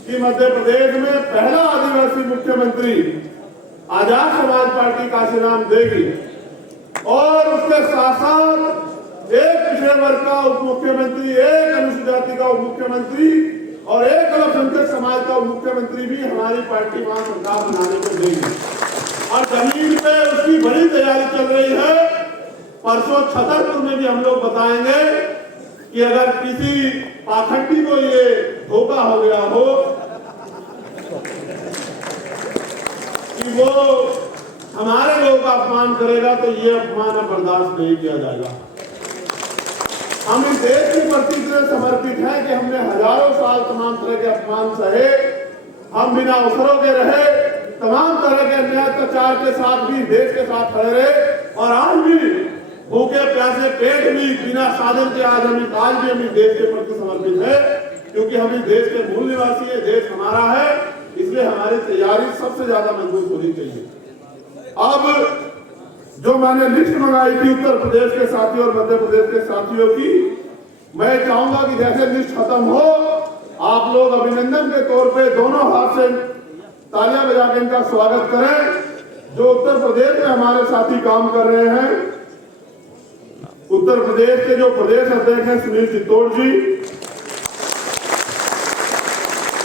कि मध्य प्रदेश में पहला आदिवासी मुख्यमंत्री आजाद समाज पार्टी काशीराम देगी और उसके साथ साथ एक पिछड़े वर्ग का उप मुख्यमंत्री, एक अनुसूचित जाति का उप मुख्यमंत्री और एक अल्पसंख्यक समाज का मुख्यमंत्री भी हमारी पार्टी वहां सरकार बनाने को देगी। और जमीन पे उसकी बड़ी तैयारी चल रही है। परसों छतरपुर में भी हम लोग बताएंगे कि अगर किसी पाखंडी को ये धोखा हो गया हो कि वो हमारे लोगों का अपमान करेगा तो ये अपमान बर्दाश्त नहीं किया जाएगा। हम इस देश के प्रति इतने समर्पित हैं कि हमने हजारों साल तमाम तरह के अपमान सहे, हम बिना अवसरों के रहे, तमाम तरह के अन्याय अत्याचार के साथ भी देश के साथ खड़े रहे और आज भी भूखे प्यासे पेट भी बिना साधन के आज भी हम इस देश के प्रति समर्पित है, क्योंकि हम इस देश के मूल निवासी है, देश हमारा है, इसलिए हमारी तैयारी सबसे ज्यादा मजबूत होनी चाहिए। अब जो मैंने लिस्ट मंगाई थी उत्तर प्रदेश के साथियों और मध्य प्रदेश के साथियों की, मैं चाहूंगा कि जैसे लिस्ट खत्म हो आप लोग अभिनंदन के तौर पे दोनों हाथ से तालियां बजा के इनका स्वागत करें। जो उत्तर प्रदेश में हमारे साथी काम कर रहे हैं, उत्तर प्रदेश के जो प्रदेश अध्यक्ष हैं सुनील चित्तौड़ जी,